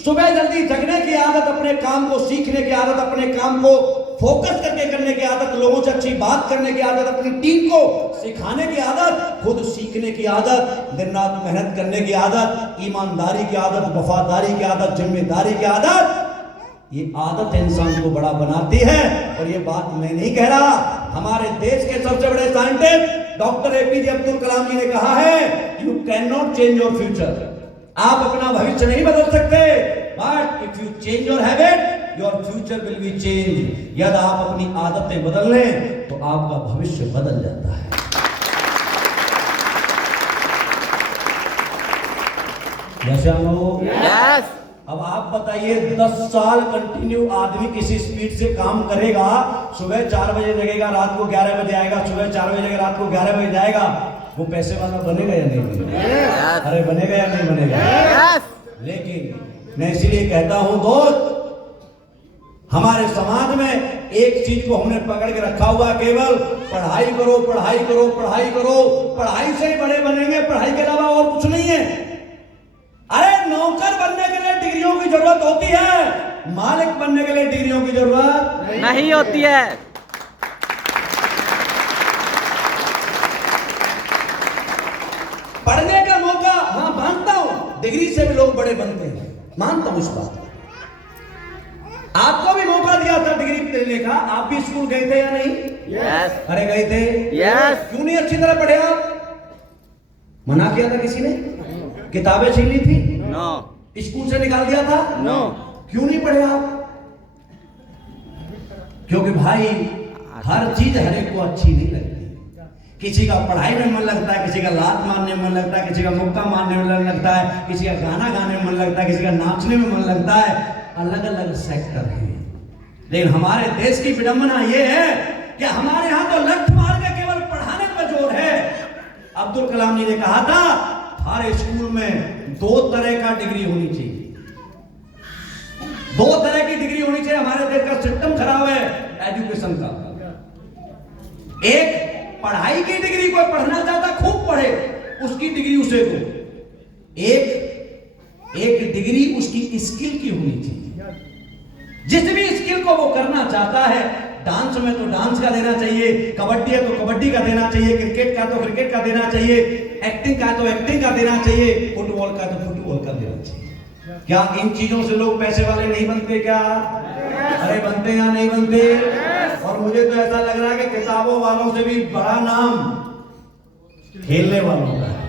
सुबह जल्दी जगने की आदत, अपने काम को सीखने की आदत, अपने काम को फोकस करके करने की आदत, लोगों से अच्छी बात करने की आदत, अपनी टीम को सिखाने की आदत, खुद सीखने की आदत, दिन रात मेहनत करने की आदत, ईमानदारी की आदत, वफादारी की आदत, जिम्मेदारी की आदत, ये आदत इंसान को बड़ा बनाती है। और ये बात मैं नहीं कह रहा, हमारे देश के सबसे बड़े scientist doctor APJ Abdul Kalam जी ने कहा है, you can not change your future, आप अपना भविष्य नहीं बदल सकते, but if you change your habit your future will be change. यदि आप अपनी आदतें बदल लें तो आपका भविष्य बदल जाता है। यस। अब आप बताइए, 10 साल कंटिन्यू आदमी किसी स्पीड से काम करेगा, सुबह 4 बजे जगेगा, रात को 11 बजे आएगा, सुबह 4 बजे रात को 11 बजे जाएगा, वो पैसे वाला बनेगा या नहीं बनेगा? अरे बनेगा या नहीं बनेगा? लेकिन मैं इसीलिए कहता हूं दोस्त, हमारे समाज में एक चीज को हमने पकड़ के रखा हुआ, केवल पढ़ाई करो, पढ़ाई करो, पढ़ाई करो, पढ़ाई से ही बड़े बनेंगे, पढ़ाई के अलावा और कुछ नहीं है। अरे नौकर बनने के लिए डिग्रियों की जरूरत होती है, मालिक बनने के लिए डिग्रियों की जरूरत नहीं होती है। पढ़ने का मौका, हाँ मानता हूं, डिग्री से भी लोग बड़े बनते हैं, मानता हूं इस बात। आपको भी मौका दिया था डिग्री लेने का, आप भी स्कूल गए थे या नहीं? यस। अरे गए थे। यस। क्यों नहीं अच्छी तरह पढ़े आप? मना किया था किसी ने? किताबें छीन ली थी? नो। स्कूल से निकाल दिया था? नो। क्यों नहीं पढ़े आप? क्योंकि भाई हर चीज हर एक को अच्छी नहीं लगती। किसी का पढ़ाई में मन लगता है, किसी का लात मारने में मन लगता है, किसी का मुक्का मारने में मन लगता है, किसी का गाना गाने में मन लगता है, किसी का नाचने में मन लगता है, अलग अलग सेक्टर है। लेकिन हमारे देश की विडंबना ये है कि हमारे यहाँ तो लठ मार के केवल पढ़ाने पर जोर है। अब्दुल कलाम जी ने कहा था, हर स्कूल में 2 तरह का डिग्री होनी चाहिए, 2 तरह की डिग्री होनी चाहिए। हमारे देश का सिस्टम खराब है एजुकेशन का। एक पढ़ाई की डिग्री, कोई पढ़ना चाहता खूब पढ़े, उसकी डिग्री उसे दो। एक डिग्री उसकी स्किल की होनी चाहिए, जिस भी स्किल को वो करना चाहता है। डांस में तो डांस का देना चाहिए, कबड्डी है तो कबड्डी का देना चाहिए, क्रिकेट का तो क्रिकेट का देना चाहिए, एक्टिंग का तो एक्टिंग का देना चाहिए, फुटबॉल का तो फुटबॉल का देना चाहिए। क्या इन चीजों से लोग पैसे वाले नहीं बनते क्या? अरे बनते या नहीं बनते? और मुझे तो ऐसा लग रहा है कि किताबों वालों से भी बड़ा नाम खेलने वालों का है।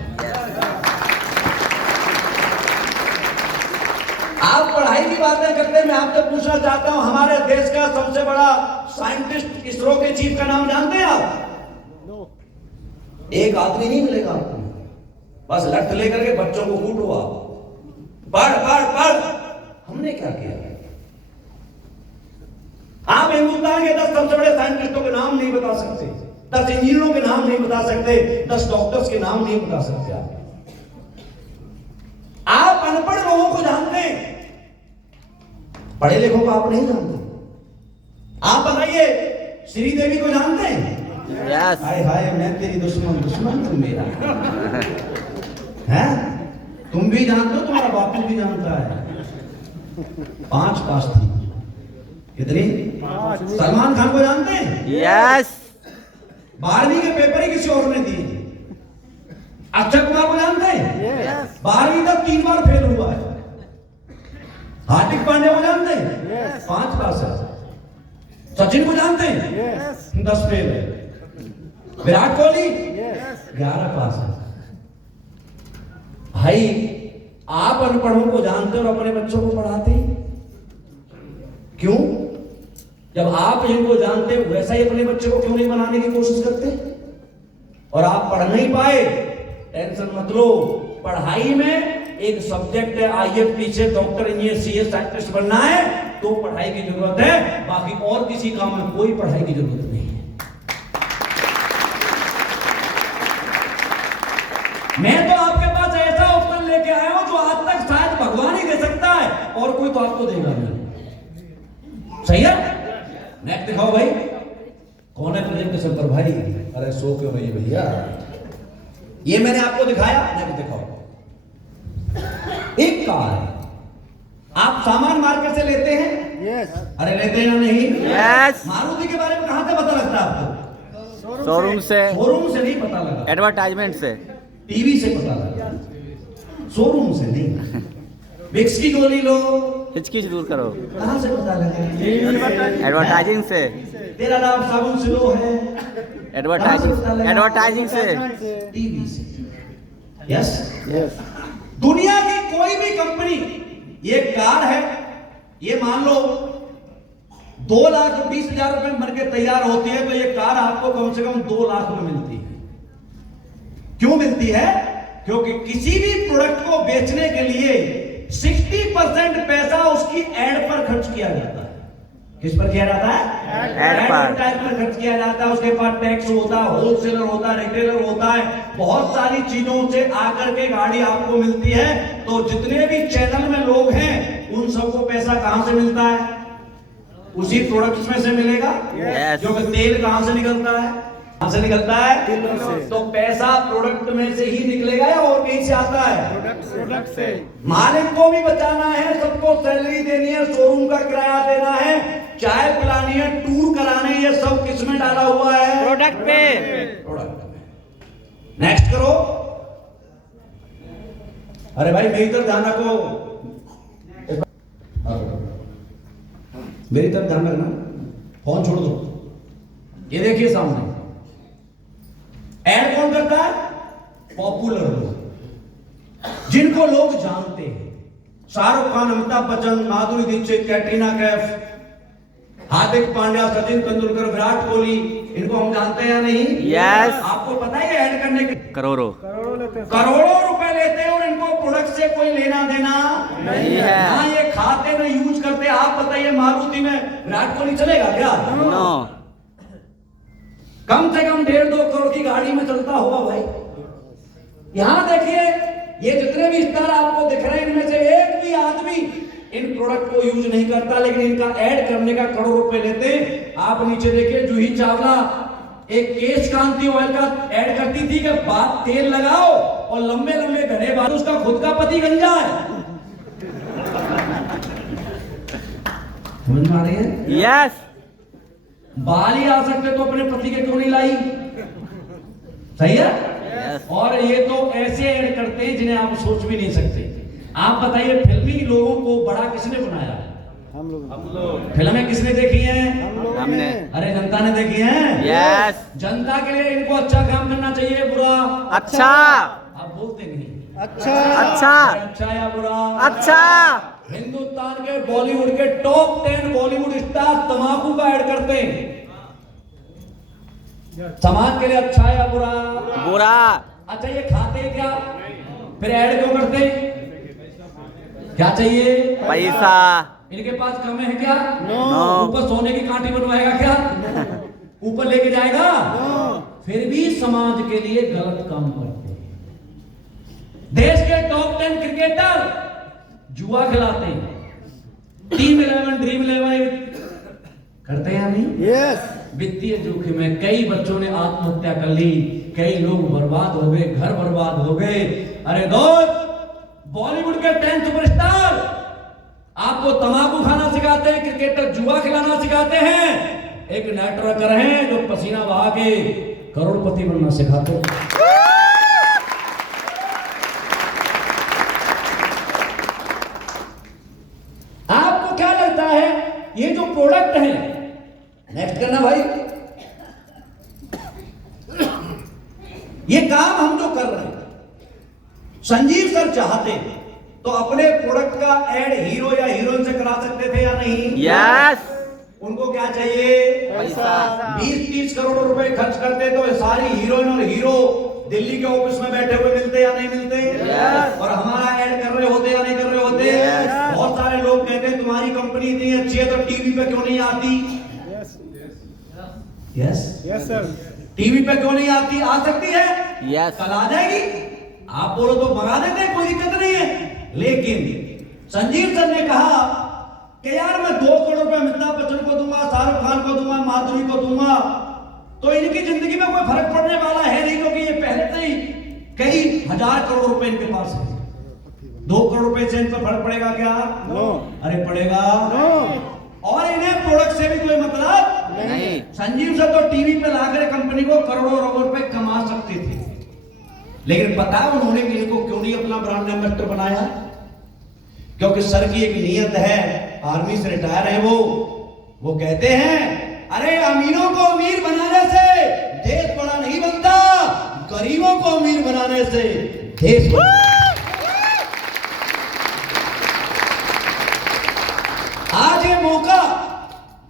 आप पढ़ाई की बातें करते हैं, मैं आपसे पूछना चाहता हूं, हमारे देश का सबसे बड़ा साइंटिस्ट इसरो के चीफ का नाम जानते हैं आप? एक आदमी नहीं मिलेगा आपको, बस लठ लेकर के बच्चों को कूटो आप, पढ़ पढ़ पढ़। हमने क्या किया? आप हिंदुस्तान के 10 सबसे बड़े साइंटिस्टों के नाम नहीं बता सकते, 10 इंजीनियरों के नाम नहीं बता सकते, 10 डॉक्टर्स के नाम नहीं बता सकते आप। लोगों को जानते हैं, पढ़े लिखों को आप नहीं जानते। आप बताइए श्रीदेवी को जानते हैं? यस। हाय हाय मैं तेरी दुश्मन, दुश्मन तुम मेरा है। तुम भी जानते हो, तुम्हारा बापू भी जानता है। 5 पास थी, कितनी? सलमान खान को जानते हैं? यस। 12वीं के पेपर ही किसी और ने दिए। अक्षय कुमार को जानते हैं? 12वीं तक 3 बार फेल हुआ है। हार्दिक पांड्या को जानते हैं? 5 पास है। सचिन को जानते हैं? 10 फेल है। विराट कोहली 11 पास है। भाई आप अनपढ़ों को जानते और अपने बच्चों को पढ़ाते क्यों? जब आप जिनको जानते हो वैसा ही अपने बच्चे को क्यों नहीं बनाने की कोशिश करते? और आप पढ़ नहीं पाए, टेंशन मत लो। पढ़ाई में एक सब्जेक्ट है, आईएफपी से डॉक्टर, इंजीनियर, सीए, साइंटिस्ट बनना है तो पढ़ाई की जरूरत है, बाकी और किसी काम में कोई पढ़ाई की जरूरत नहीं है। मैं तो आपके पास ऐसा ऑप्शन लेके आया हूं जो आज तक शायद भगवान ही दे सकता है और कोई तो आपको देगा नहीं। सही है? नेक्स्ट दिखाओ भाई। कौन है प्रेजेंटेशन पर भाई? अरे सो क्यों नहीं भैया? ये मैंने आपको दिखाया, नेक्स्ट दिखाओ। एक कार है, आप सामान मार्केट से लेते हैं? अरे लेते हैं या नहीं? यस। मारुति के बारे में कहां से पता लगता है आपको? शोरूम से। शोरूम से नहीं पता लगा, एडवर्टाइजमेंट से। टीवी से पता लगा, शोरूम से नहीं। विक्स की गोली लो, हिचकिच दूर करो। कहां से पता लगा? एडवर्टाइजिंग से। तेरा नाम साबुन स्लो है, एडवर्टाइजिंग से। टीवी से। यस। दुनिया की कोई भी कंपनी, ये कार है, ये मान लो 2,20,000 रुपए में बनके तैयार होती है, तो ये कार आपको कम से कम 2 लाख में मिलती है। क्यों मिलती है? क्योंकि किसी भी प्रोडक्ट को बेचने के लिए 60% पैसा उसकी एड पर खर्च किया जाता है। किस पर किया जाता है? एडवर्टाइज पर खर्च किया जाता है। उसके पास टैक्स होता है, होलसेलर होता है, रिटेलर होता है, बहुत सारी चीजों से आकर के गाड़ी आपको मिलती है। तो जितने भी चैनल में लोग हैं उन सबको पैसा कहां से मिलता है? उसी प्रोडक्ट्स में से मिलेगा। जो कि तेल कहां से निकलता है? कहां से निकलता है? तो पैसा प्रोडक्ट में से ही निकलेगा या और कहीं से आता है? प्रोडक्ट से। मालिक को भी बचाना है, सबको सैलरी देनी है, शोरूम का किराया देना है, चाय पिलानी है, टूर कराने, ये सब किस में डाला हुआ है? प्रोडक्ट पे। प्रोडक्ट में। नेक्स्ट करो। अरे भाई मेरी तरफ ध्यान रखो, मेरी तरफ ध्यान रखना, फोन छोड़ दो। ये देखिए सामने ऐड कौन करता है? पॉपुलर लोग, जिनको लोग जानते हैं। शाहरुख खान, अमिताभ बच्चन, माधुरी दीक्षित, कैटरीना कैफ, हार्दिक पांड्या, सचिन तेंदुलकर, विराट कोहली, इनको हम जानते हैं या नहीं? यस। आपको पता है ऐड करने के करोड़ों रुपए लेते हैं और इनको प्रोडक्ट से कोई लेना देना नहीं है। हाँ, ये खाते ना यूज करते। आप बताइए मारुति में विराट कोहली चलेगा क्या? नो। कम से कम 1.5-2 करोड़ की गाड़ी में चलता होगा भाई। यहां देखिए, ये जितने भी स्टार आपको दिख रहे हैं इनमें से एक भी आदमी इन प्रोडक्ट को यूज नहीं करता, लेकिन इनका ऐड करने का करोड़ रुपए लेते हैं। आप नीचे देखिए, जूही चावला एक केश कांति ऑयल का ऐड करती थी कि बात तेल लगाओ और लंबे लंबे घने बाल, उसका खुद का पति गंजा है। समझ में आ रही है? यस। बाल ही आ सकते तो अपने पति के क्यों नहीं लाई? सही है? यस। और ये तो ऐसे ऐड करते हैं जिन्हें आप सोच भी नहीं सकते। आप बताइए फिल्मी लोगों को बड़ा किसने बनाया? हम लोग। फिल्में किसने देखी हैं? हमने। अरे जनता ने देखी हैं। यस। जनता के लिए इनको अच्छा काम करना चाहिए, बुरा? अच्छा। आप बोलते नहीं। अच्छा। अच्छा या बुरा? अच्छा। हिंदुस्तान के बॉलीवुड के टॉप 10 बॉलीवुड स्टार तंबाकू का ऐड करते हैं। समाज के लिए अच्छा या बुरा? बुरा। अच्छा, ये खाते क्या? फिर ऐड क्यों करते? क्या चाहिए? पैसा। इनके पास कम है क्या? नो। ऊपर सोने की कांटी बनवाएगा क्या? ऊपर लेके जाएगा? फिर भी समाज के लिए गलत काम करते हैं। देश के टॉप 10 क्रिकेटर जुआ खिलाते हैं, टीम 11 ड्रीम 11 करते हैं नहीं? यस। वित्तीय जोखिम में कई बच्चों ने आत्महत्या कर ली, कई लोग बर्बाद हो गए, घर बर्बाद हो गए। अरे दोस्त, बॉलीवुड के 10 सुपरस्टार आपको तंबाकू खाना सिखाते हैं, क्रिकेटर जुआ खिलाना सिखाते हैं, एक नेटवर्कर हैं जो पसीना बहा के करोड़पति बनना सिखाते हैं। आपको क्या लगता है ये जो प्रोडक्ट है, नेक्स्ट करना भाई, ये काम हम जो कर रहे हैं, संजीव सर चाहते तो अपने प्रोडक्ट का एड हीरो या हीरोइन से करा सकते थे या नहीं? यस। उनको क्या चाहिए? पैसा। 20-30 करोड़ रुपए खर्च करते तो सारी हीरोइन और हीरो दिल्ली के ऑफिस में बैठे हुए मिलते या नहीं मिलते? Yes. और हमारा ऐड कर रहे होते या नहीं कर रहे होते? Yes. बहुत सारे लोग कहते हैं तुम्हारी कंपनी इतनी अच्छी है तो टीवी पे क्यों नहीं आती? Yes yes sir. टीवी पे क्यों नहीं आती? आ सकती है, यस। कल आ जाएगी। आप बोलो तो मंगा देते हैं, कोई दिक्कत नहीं है। लेकिन संजीव सर ने कहा कि यार मैं 2 करोड़ रुपए अमिताभ बच्चन को दूंगा, शाहरुख खान को दूंगा, माधुरी को दूंगा, तो इनकी जिंदगी में कोई फर्क पड़ने वाला है नहीं, क्योंकि ये पहले से ही कई हजार करोड़ रुपए इनके पास है। 2 करोड़ रुपए से इन पर फर्क पड़ेगा क्या? नो। अरे पड़ेगा। नो। और इन्हें प्रोडक्ट से भी कोई मतलब नहीं। संजीव सर तो टीवी पे लाकर कंपनी को करोड़ों रुपए कमा सकते थे, लेकिन पता है उन्होंने इनको क्यों नहीं अपना ब्रांड एम्बेसडर बनाया? क्योंकि सर की एक नियत है, आर्मी से रिटायर है वो कहते हैं अरे अमीरों को अमीर बनाने से देश बड़ा नहीं बनता, गरीबों को अमीर बनाने से देश आज ये मौका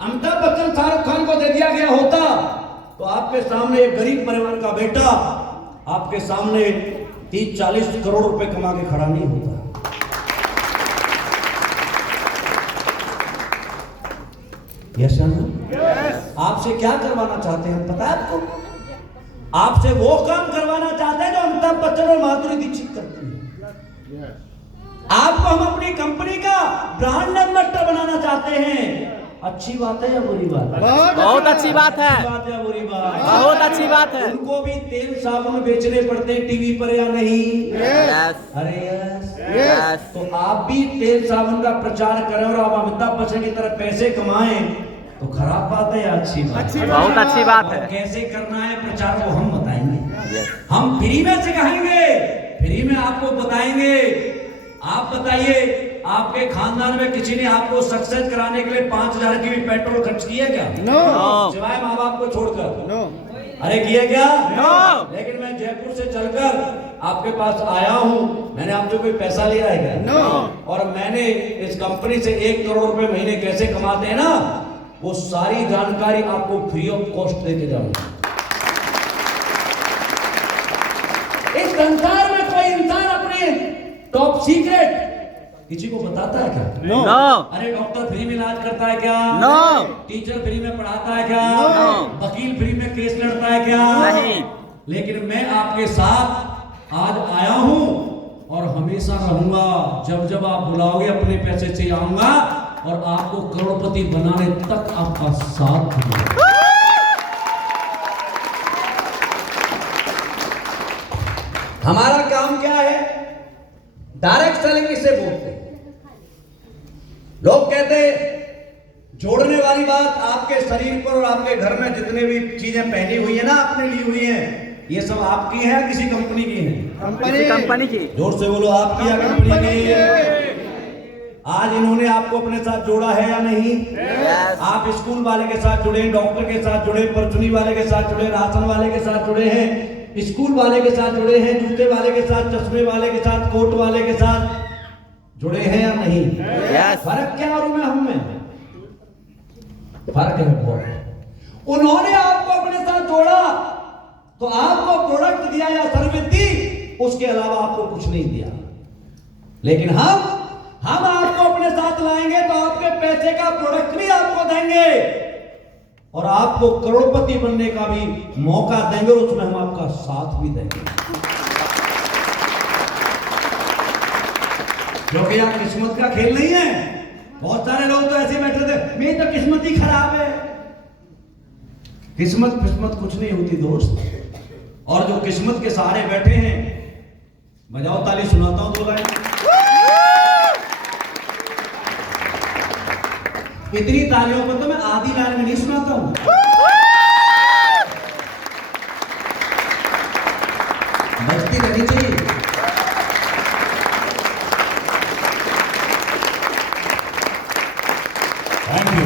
अमिताभ बच्चन शाहरुख खान को दे दिया गया होता तो आपके सामने एक गरीब परिवार का बेटा आपके सामने 30-40 करोड़ रुपए कमा के खड़ा नहीं होता। Yes sir. आपसे क्या करवाना चाहते हैं पता है आपको? आपसे वो काम करवाना चाहते हैं जो अमिताभ बच्चन और माधुरी दीक्षित करते हैं। आपको हम अपनी कंपनी का ब्रांड एम्बेसडर बनाना चाहते हैं। अच्छी बात है या बुरी बात है? बहुत अच्छी बात है। अच्छी बात है या बुरी बात? बहुत अच्छी बात है। उनको भी तेल साबुन बेचने पड़ते हैं टीवी पर या नहीं? यस। अरे यस। यस। तो आप भी तेल साबुन का प्रचार करें और आप अमिताभ बच्चन की तरह पैसे कमाएं तो खराब बात है या अच्छी बात है? बहुत अच्छी बात है। और कैसे करना है प्रचार वो हम बताएंगे। यस। हम फ्री में सिखाएंगे, फ्री में आपको बताएंगे। आप बताइए, आपके खानदान में किसी ने आपको सक्सेस कराने के लिए 5000 की भी पेट्रोल खर्च किया क्या? नो। सिवाय माँ बाप को छोड़कर। नो। अरे किया क्या? नो। लेकिन मैं जयपुर से चलकर आपके पास आया हूँ, मैंने आपसे कोई पैसा लिया है क्या? नो। और मैंने इस कंपनी से 1 करोड़ रुपए महीने कैसे कमाते हैं ना, वो सारी जानकारी आपको फ्री ऑफ कॉस्ट देके जाऊंगा। इस संसार में कोई इंसान अपने टॉप सीक्रेट किसी को बताता है क्या? नो। नो। अरे डॉक्टर फ्री में इलाज करता है क्या? नो। टीचर फ्री में पढ़ाता है क्या? नो। वकील फ्री में केस लड़ता है क्या? नहीं। लेकिन मैं आपके साथ आज आया हूं और हमेशा रहूंगा। जब जब आप बुलाओगे अपने पैसे से आऊंगा और आपको करोड़पति बनाने तक आपका साथ दूंगा। हमारा काम क्या है? डायरेक्ट सेलिंग इसे बोलते हैं। लोग कहते हैं जोड़ने वाली बात आपके शरीर पर और आपके घर में जितने भी चीजें पहनी हुई है ना, आपने ली हुई हैं, ये सब आपकी है किसी कंपनी की है? किसी कंपनी की। जोर से बोलो, आपकी या कंपनी की? आज इन्होंने आपको अपने साथ जोड़ा है या नहीं? यस। आप स्कूल वाले के साथ जुड़े, डॉक्टर के साथ जुड़े, परचुनी वाले के साथ जुड़े, राशन वाले के साथ जुड़े हैं, स्कूल वाले के साथ जुड़े हैं, जूते वाले के साथ, चश्मे वाले के साथ, कोट वाले के साथ जुड़े हैं या नहीं? यस। फर्क क्या और में हम में फर्क है बहुत। उन्होंने आपको अपने साथ जोड़ा तो आपको प्रोडक्ट दिया या सर्विस दी, उसके अलावा आपको कुछ नहीं दिया। लेकिन हम आपको अपने साथ लाएंगे तो आपके पैसे का प्रोडक्ट भी आपको देंगे और आपको करोड़पति बनने का भी मौका देंगे और उसमें हम आपका साथ भी देंगे। क्योंकि यहाँ किस्मत का खेल नहीं है। बहुत सारे लोग तो ऐसे बैठे थे, मेरी तो किस्मत ही खराब है। किस्मत किस्मत कुछ नहीं होती दोस्त। और जो किस्मत के सहारे बैठे हैं, बजाओ ताली, सुनाता हूं 2 लाइन। इतनी तालियों पर तो मैं आधी लाइन में नहीं सुनाता हूं। बजती रहनी चाहिए। Thank you.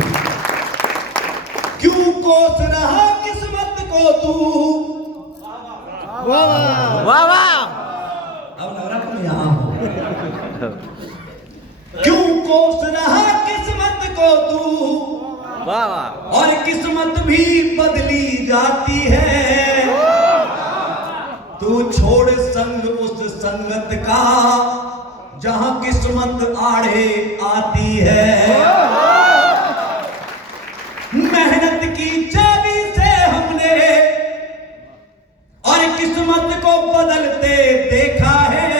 क्यों कोस रहा किस्मत को तू? वाह वाह। अब लग रहा तुम यहां हो। क्यों कोस रहा किस्मत को तू? वाह वाह। और किस्मत भी बदली जाती है। तू छोड़ संग उस संगत का जहां किस्मत आड़े आती है। मेहनत की चाबी से हमने और किस्मत को बदलते देखा है।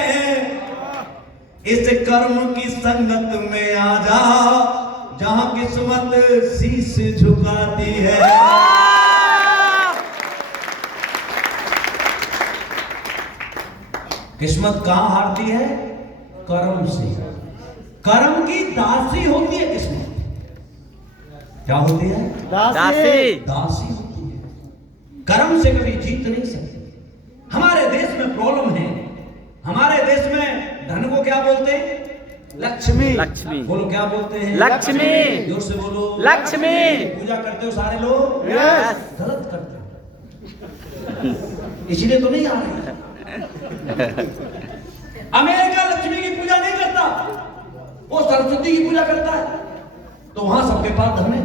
इस कर्म की संगत में आ जा जहां किस्मत शीश झुकाती है। किस्मत कहां हारती है? कर्म से। कर्म की दासी होती है किस्मत। क्या होती है? दासी। दासी होती है। कर्म से कभी जीत नहीं सकती। हमारे देश में प्रॉब्लम है। हमारे देश में धन को क्या बोलते हैं? लक्ष्मी। लक्ष्मी। बोलो क्या बोलते हैं? लक्ष्मी। जोर से बोलो। लक्ष्मी। पूजा करते हो सारे लोग? यस। गलत करते हो। इसलिए तो नहीं आ रहे। अमेरिका लक्ष्मी की पूजा नहीं करता, वो सरस्वती की पूजा करता है। तो वहां सबके पास धन है।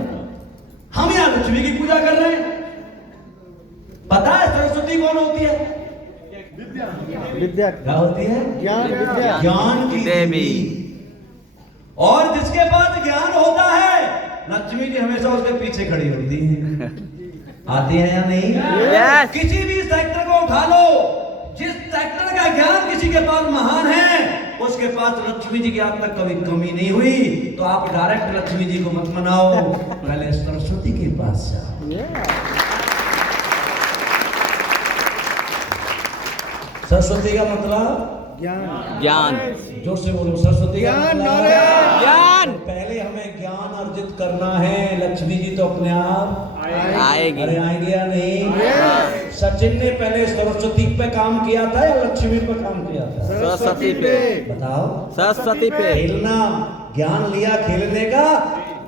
हम यहां लक्ष्मी की पूजा कर रहे हैं। पता है सरस्वती कौन होती है? विद्या क्या होती है? ज्ञान विद्या ज्ञान की देवी। और जिसके पास ज्ञान होता है, लक्ष्मी जी हमेशा उसके पीछे खड़ी होती है। आती है या नहीं? Yes. किसी भी सेक्टर को उठा लो, जिस सेक्टर का ज्ञान किसी के पास महान है, उसके पास लक्ष्मी जी की आज तक कभी कमी नहीं हुई। तो आप डायरेक्ट लक्ष्मी जी को मत मनाओ, पहले सरस्वती के पास जाओ। सरस्वती का मतलब ज्ञान। जोर से बोलो, सरस्वती का मतलब ज्ञान। पहले हमें ज्ञान अर्जित करना है। लक्ष्मी जी तो अपने आप आएगी। अरे आएंगे या नहीं? सचिन ने पहले सरस्वती पे काम किया था या लक्ष्मी पे काम किया था? सरस्वती पे। बताओ। सरस्वती पे। खेलना, ज्ञान लिया खेलने का,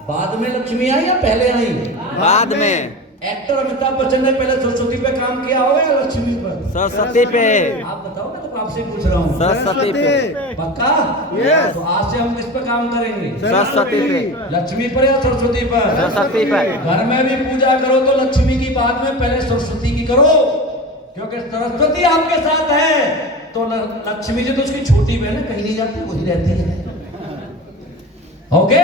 बाद में लक्ष्मी आई या पहले आई? बाद में। एक्टर अमिताभ बच्चन ने पहले सरस्वती पे काम किया होगा या लक्ष्मी पर? सरस्वती पे। आप बताओ, मैं तो आपसे पूछ रहा हूँ। सरस्वती पे। पक्का? Yes. तो आज से हम किस पे काम करेंगे? सरस्वती पे। लक्ष्मी पर या सरस्वती पर? सरस्वती पे। घर में भी पूजा करो तो लक्ष्मी की बाद में पहले सरस्वती की करो, क्योंकि सरस्वती आपके साथ है तो लक्ष्मी जी तो उसकी छोटी बहन है, कहीं नहीं जाती, वही रहती है। ओके?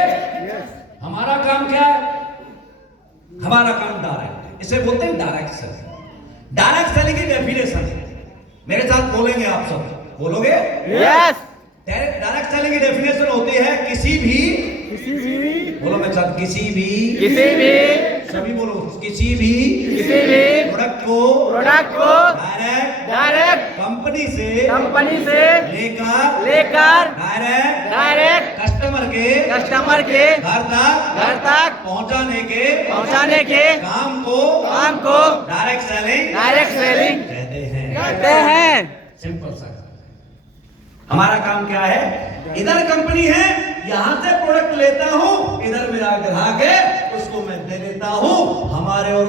हमारा काम क्या है? हमारा काम डायरेक्ट, इसे बोलते हैं डायरेक्ट सेलिंग। डायरेक्ट सेलिंग की डेफिनेशन मेरे साथ बोलेंगे आप सब, बोलोगे? यस। डायरेक्ट सेलिंग की डेफिनेशन होती है किसी भी बोलो मेरे साथ, किसी भी सभी बोलो, किसी भी प्रोडक्ट को डायरेक्ट कंपनी से लेकर डायरेक्ट कस्टमर के घर तक पहुंचाने के काम को डायरेक्ट सेलिंग कहते हैं। सिंपल सा। हमारा काम क्या है? इधर कंपनी है, यहां से प्रोडक्ट लेता हूं, इधर मेरा ग्राहक है, उसको मैं दे देता हूं। हमारे और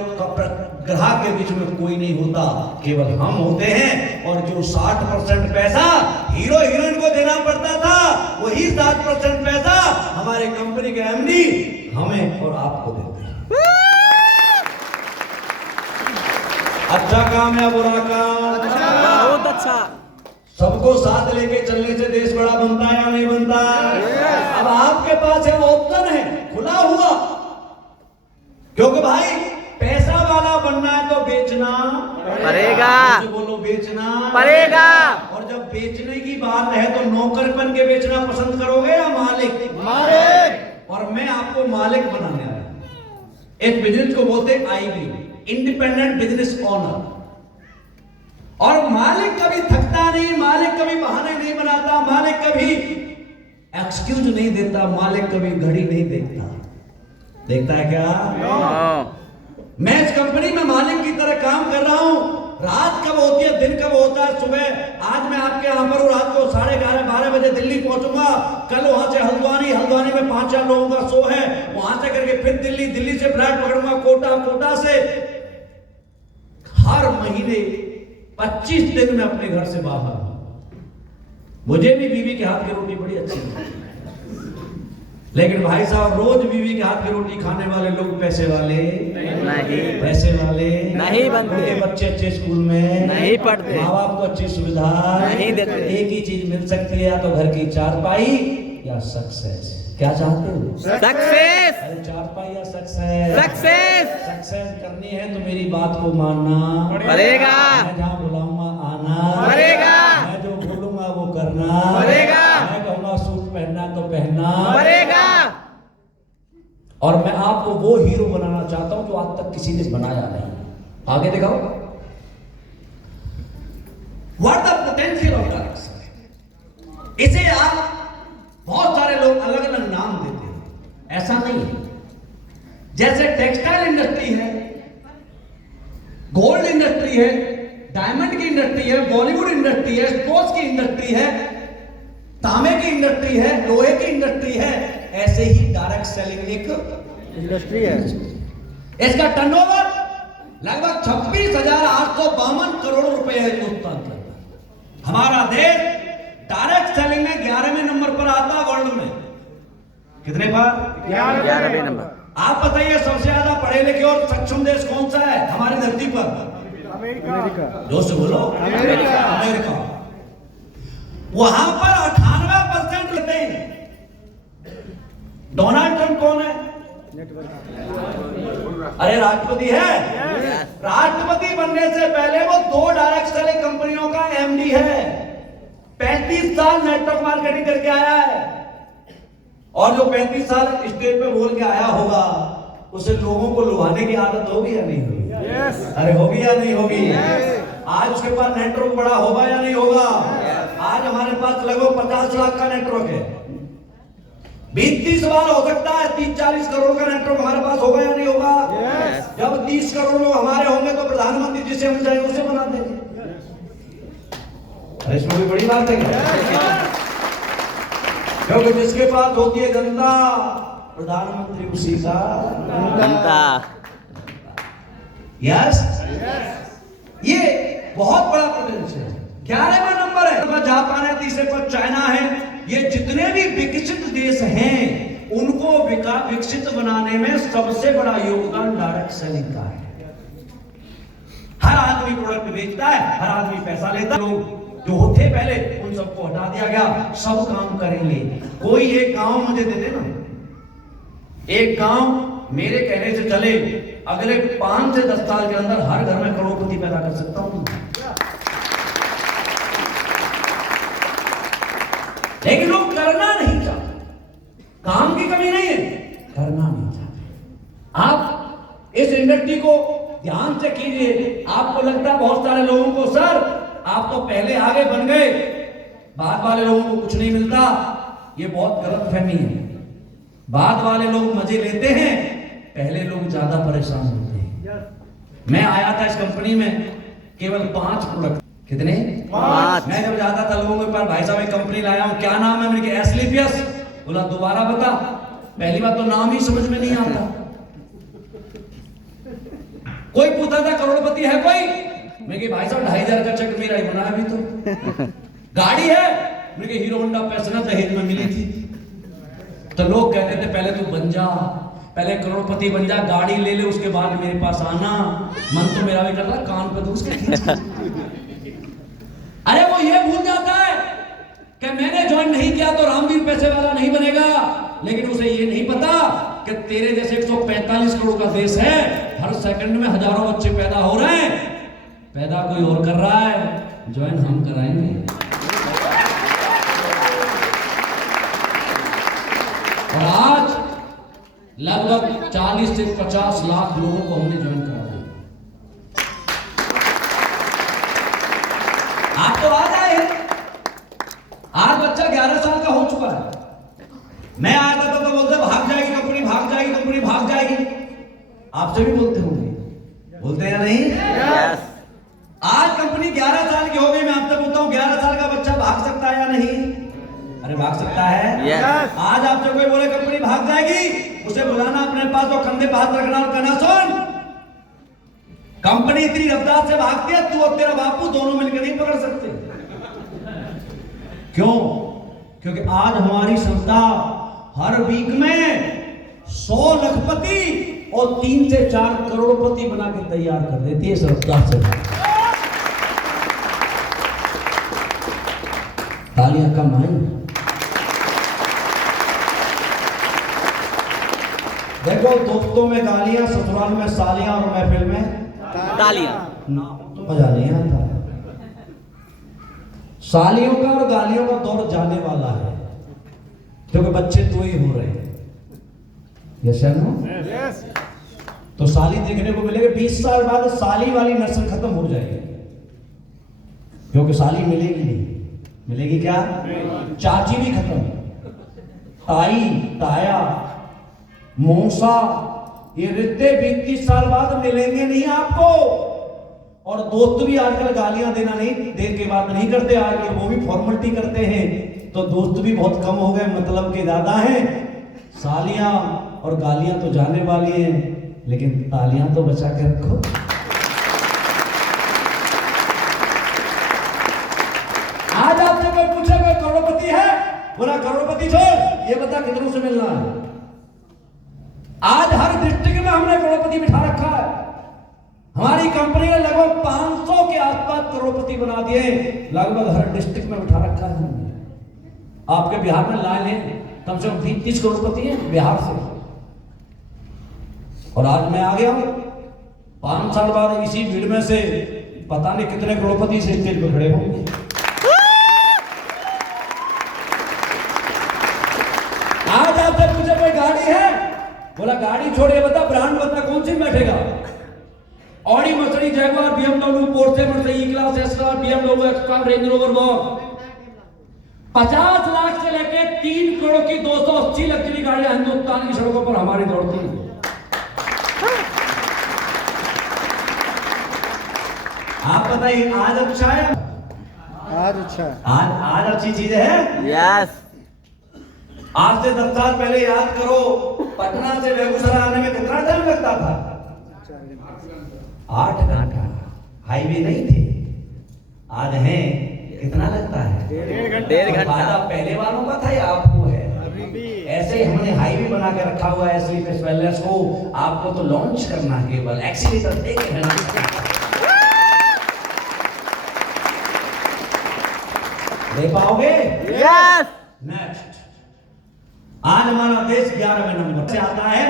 ग्राहक के बीच में कोई नहीं होता, केवल हम होते हैं। और जो 60% पैसा हीरो हीरोइन को देना पड़ता था, वही 60% पैसा हमारे कंपनी के एमडी हमें और आपको देते हैं। अच्छा काम या बुरा काम? बहुत अच्छा। सबको साथ लेके चलने से देश बड़ा बनता है या नहीं बनता? अब आपके पास है ऑप्शन है खुला हुआ, क्योंकि भाई पैसा वाला बनना है तो बेचना पड़ेगा। बोलो, बेचना पड़ेगा। और जब बेचने की बात है तो नौकर बन के बेचना पसंद करोगे या मालिक? मालिक। और मैं आपको मालिक बनाने आया हूं। एक बिजनेस को बोलते हैं आईबी, इंडिपेंडेंट बिजनेस ओनर। और मालिक कभी थकता नहीं, मालिक कभी बहाने नहीं बनाता, मालिक कभी एक्सक्यूज नहीं देता, मालिक कभी घड़ी नहीं देखता। देखता है क्या? मैं इस कंपनी में मालिक की तरह काम कर रहा हूं। रात कब होती है, दिन कब होता है, सुबह आज मैं आपके यहां पर हूं, रात को 11:30 12 बजे दिल्ली पहुंचूंगा। कल वहां से हल्द्वानी में 5-4 लोगों का शो है, वहां से करके फिर दिल्ली से फ्लाइट पकड़ूंगा कोटा से। हर महीने 25 दिन में अपने घर से बाहर हूं। मुझे भी बीवी के हाथ की रोटी बड़ी अच्छी लगती है, लेकिन भाई साहब रोज बीवी के हाथ की रोटी खाने वाले लोग पैसे वाले नहीं, पैसे वाले नहीं बनते, उनके बच्चे अच्छे स्कूल में नहीं पढ़ते, माँ बाप को अच्छी सुविधा नहीं देते। एक ही चीज मिल सकती है, या तो घर की चारपाई या सक्सेस। क्या चाहते हो? सक्सेस, अरे चारपाई या सक्सेस? सक्सेस सक्सेस करनी है तो मेरी बात को मानना पड़ेगा, मैं जहाँ बुलाऊंगा आना पड़ेगा, मैं जो बोलूंगा वो करना पड़ेगा, मैं कहूंगा सूट पहनना तो पहनना पड़ेगा। और मैं आपको वो हीरो बनाना चाहता हूं जो आज तक किसी ने बनाया नहीं। आगे दिखाओ। What the potential of direction. इसे आप बहुत सारे लोग अलग अलग नाम देते हैं, ऐसा नहीं है। जैसे टेक्सटाइल इंडस्ट्री है, गोल्ड इंडस्ट्री है, डायमंड की इंडस्ट्री है, बॉलीवुड इंडस्ट्री है, स्पोर्ट्स की इंडस्ट्री है, तांबे की इंडस्ट्री है, लोहे की इंडस्ट्री है, ऐसे ही डायरेक्ट सेलिंग एक इंडस्ट्री है। इसका टर्नओवर लगभग 26,852 करोड़ रुपए है हिंदुस्तान के अंदर। हमारा देश डायरेक्ट सेलिंग में 11वें नंबर पर आता है वर्ल्ड में। कितने पर? 11वें नंबर। आप बताइए सबसे ज्यादा पढ़े लिखे और सक्षम देश कौन सा है हमारी धरती पर? अमेरिका। जोर से बोलो। अमेरिका। वहां पर 98% लेते हैं। डोनाल्ड ट्रंप कौन है? अरे राष्ट्रपति है। राष्ट्रपति बनने से पहले वो 2 डायरेक्ट सेलिंग कंपनियों का एमडी है। 35 साल नेटवर्क मार्केटिंग करके आया है। और जो 35 साल स्टेज पे बोल के आया होगा, उसे लोगों को लुभाने की आदत होगी या नहीं होगी? अरे होगी या नहीं होगी? आज उसके पास नेटवर्क बड़ा होगा या नहीं होगा? आज हमारे पास लगभग 50 लाख का नेटवर्क है। 20-30 साल हो सकता है 30-40 करोड़ का नेटवर्क हमारे पास होगा या नहीं होगा? जब 30 करोड़ लोग हमारे होंगे तो प्रधानमंत्री जिसे हम चाहे उसे बना देंगे। अरे इसमें भी बड़ी बात है क्योंकि जिसके पास होती है जनता, प्रधानमंत्री उसी का जनता। यस, ये बहुत बड़ा पोटेंशियल है। 11वां नंबर है जापान है, तीसरे पर चाइना है। ये जितने भी विकसित देश हैं उनको विकसित बनाने में सबसे बड़ा योगदान डायरेक्ट सेलिंग का है। हर आदमी प्रोडक्ट बेचता है, हर आदमी पैसा लेता है। लोग जो होते पहले उन सबको हटा दिया गया, सब काम करेंगे। कोई एक गांव मुझे दे देना, एक गांव मेरे कहने से चले अगले 5 से 10 साल के अंदर हर घर में करोड़पति पैदा कर सकता हूं। लेकिन लोग करना नहीं चाहते। काम की कमी नहीं है, करना नहीं चाहते। आप इस इंडस्ट्री को ध्यान से कीजिए। आपको लगता है बहुत सारे लोगों को, सर आप तो पहले आगे बन गए, बाद वाले लोगों को कुछ नहीं मिलता। ये बहुत गलतफहमी है। बाद वाले लोग मजे लेते हैं, पहले लोग ज्यादा परेशान होते हैं। मैं आया था इस कंपनी में केवल 5 प्रोडक्ट। कितने? 5। मैं जब जाता था लोगों के पास, भाई साहब एक कंपनी लाया हूं, क्या नाम है? मैंने कहा एस्क्लेपियस। बोला दोबारा बता। पहली बात तो नाम ही समझ में नहीं आता। कोई पूछता था करोड़पति है कोई? मैं कहा भाई साहब 2,500 का चेक मेरा ही बना है अभी तो। गाड़ी है? मैं कहा हीरो होंडा पैशन दहेज में मिली थी। तो लोग कहते थे पहले तू बन जा, पहले करोड़पति बन जा, गाड़ी ले ले, उसके बाद मेरे पास आना। मन तो मेरा भी कर रहा कान पे दूसरे अरे वो ये भूल जाता है कि मैंने ज्वाइन नहीं किया तो रामवीर पैसे वाला नहीं बनेगा। लेकिन उसे ये नहीं पता कि तेरे जैसे 145 करोड़ का देश है, हर सेकंड में हजारों बच्चे पैदा हो रहे हैं। पैदा कोई और कर रहा है, ज्वाइन हम कराएंगे। लगभग 40 से 50 लाख लोगों को हमने ज्वाइन करा दिया। आप तो आ जाए, आज बच्चा 11 साल का हो चुका है। मैं आया था तो बोलते भाग जाएगी कंपनी, भाग जाएगी कंपनी, भाग जाएगी। आपसे भी बोलते होंगे, बोलते हैं या नहीं? यस। आज कंपनी 11 साल की हो गई। मैं आपसे पूछता हूं 11 साल का बच्चा भाग सकता है या नहीं? अरे भाग सकता है। यस। आज आपसे कोई बोले कंपनी भाग जाएगी, उसे बुलाना अपने पास, तो कंधे पे हाथ रखना और कहना सुन, कंपनी इतनी रफ्तार से भागती है, तू और तेरा बापू दोनों मिलकर नहीं पकड़ सकते। क्यों? क्योंकि आज हमारी संस्था हर वीक में 100 लखपति और 3 से 4 करोड़पति बना के तैयार कर देती है संस्था से। तालियां कम आई। देखो, दोस्तों में गालियां, ससुराल में सालियां और महफिल में तालियां। मजा नहीं आता। सालियों का और गालियों का दौर जाने वाला है, क्योंकि बच्चे तो ही हो रहे हैं। यस या नो? तो साली देखने को मिलेगी 20 साल बाद। साली वाली नस्ल खत्म हो जाएगी, क्योंकि साली मिलेगी नहीं। मिलेगी क्या? चाची भी खत्म, ताई, ताया, मौसा, ये रिश्ते 20-30 साल बाद मिलेंगे नहीं आपको। और दोस्त भी आजकल गालियां देना नहीं, देर के बाद नहीं करते, आजकल वो भी फॉर्मेलिटी करते हैं। तो दोस्त भी बहुत कम हो गए, मतलब के ज्यादा हैं। सालियां और गालियां तो जाने वाली हैं, लेकिन तालियां तो बचा के रखो। आज आपसे कोई पूछे कोई करोड़पति है, बोला करोड़पति छोड़, ये बता कितनों से मिलना है। आज हर डिस्ट्रिक्ट में हमने करोड़पति बिठा रखा है। हमारी कंपनी ने लगभग 500 के आसपास करोड़पति बना दिए, लगभग हर डिस्ट्रिक्ट में बिठा रखा है हमने। आपके बिहार में लाइन है, कम से कम 20-30 करोड़पति है बिहार से। और आज मैं आ गया हूं 5 साल बाद, इसी भीड़ में से पता नहीं कितने करोड़पति से स्टेज पर खड़े होंगे। आज आपसे पूछे कोई गाड़ी है, बोला गाड़ी छोड़िए, बता ब्रांड बता, कौन सी बैठेगा? Audi, Mercedes, Jaguar, BMW, Porsche, Mercedes, E class, S class, BMW, extra, Range Rover, walk. 50 lakh से लेके 3 करोड़ की 280 लग्जरी गाड़ियां हिंदुस्तान की सड़कों पर हमारी दौड़ती हैं। आप बताइए, आज अच्छा है? आज अच्छा है। आज अच्छी चीज है। यस। आज से 10 साल पहले याद करो, पटना से बेगूसराय आने में कितना टाइम लगता था? 8 घंटा। हाईवे नहीं थे, आज है कितना लगता है? 1.5 घंटा। फायदा पहले वालों का था या आपको है? ऐसे ही हमने हाईवे बना के रखा हुआ है स्लीपर्स वेलनेस को। आपको तो लॉन्च करना है, केवल एक्सीलेटर दे के रहना। दे पाओगे? यस। नेक्स्ट, आज हमारा देश 11वें नंबर से आता है।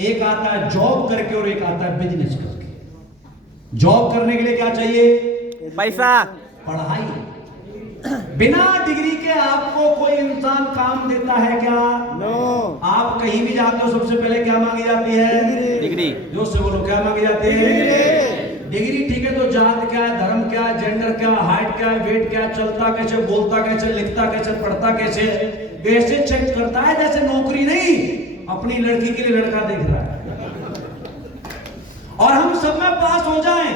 एक आता है जॉब करके और एक आता है बिजनेस करके। जॉब करने के लिए क्या चाहिए? पैसा। पढ़ाई। बिना डिग्री के आपको कोई इंसान काम देता है क्या? नो। आप कहीं भी जाते हो, सबसे पहले क्या मांगी जाती है? डिग्री। जो से बोलो, क्या मांगी जाती है? डिग्री। ठीक है, तो जात क्या है, धर्म क्या है, जेंडर क्या है, हाइट क्या है, वेट क्या है, चलता कैसे, बोलता कैसे, लिखता कैसे, पढ़ता कैसे, वैसे चेक करता है। जैसे नौकरी नहीं, अपनी लड़की के लिए लड़का देख रहा है। और हम सब में पास हो जाएं,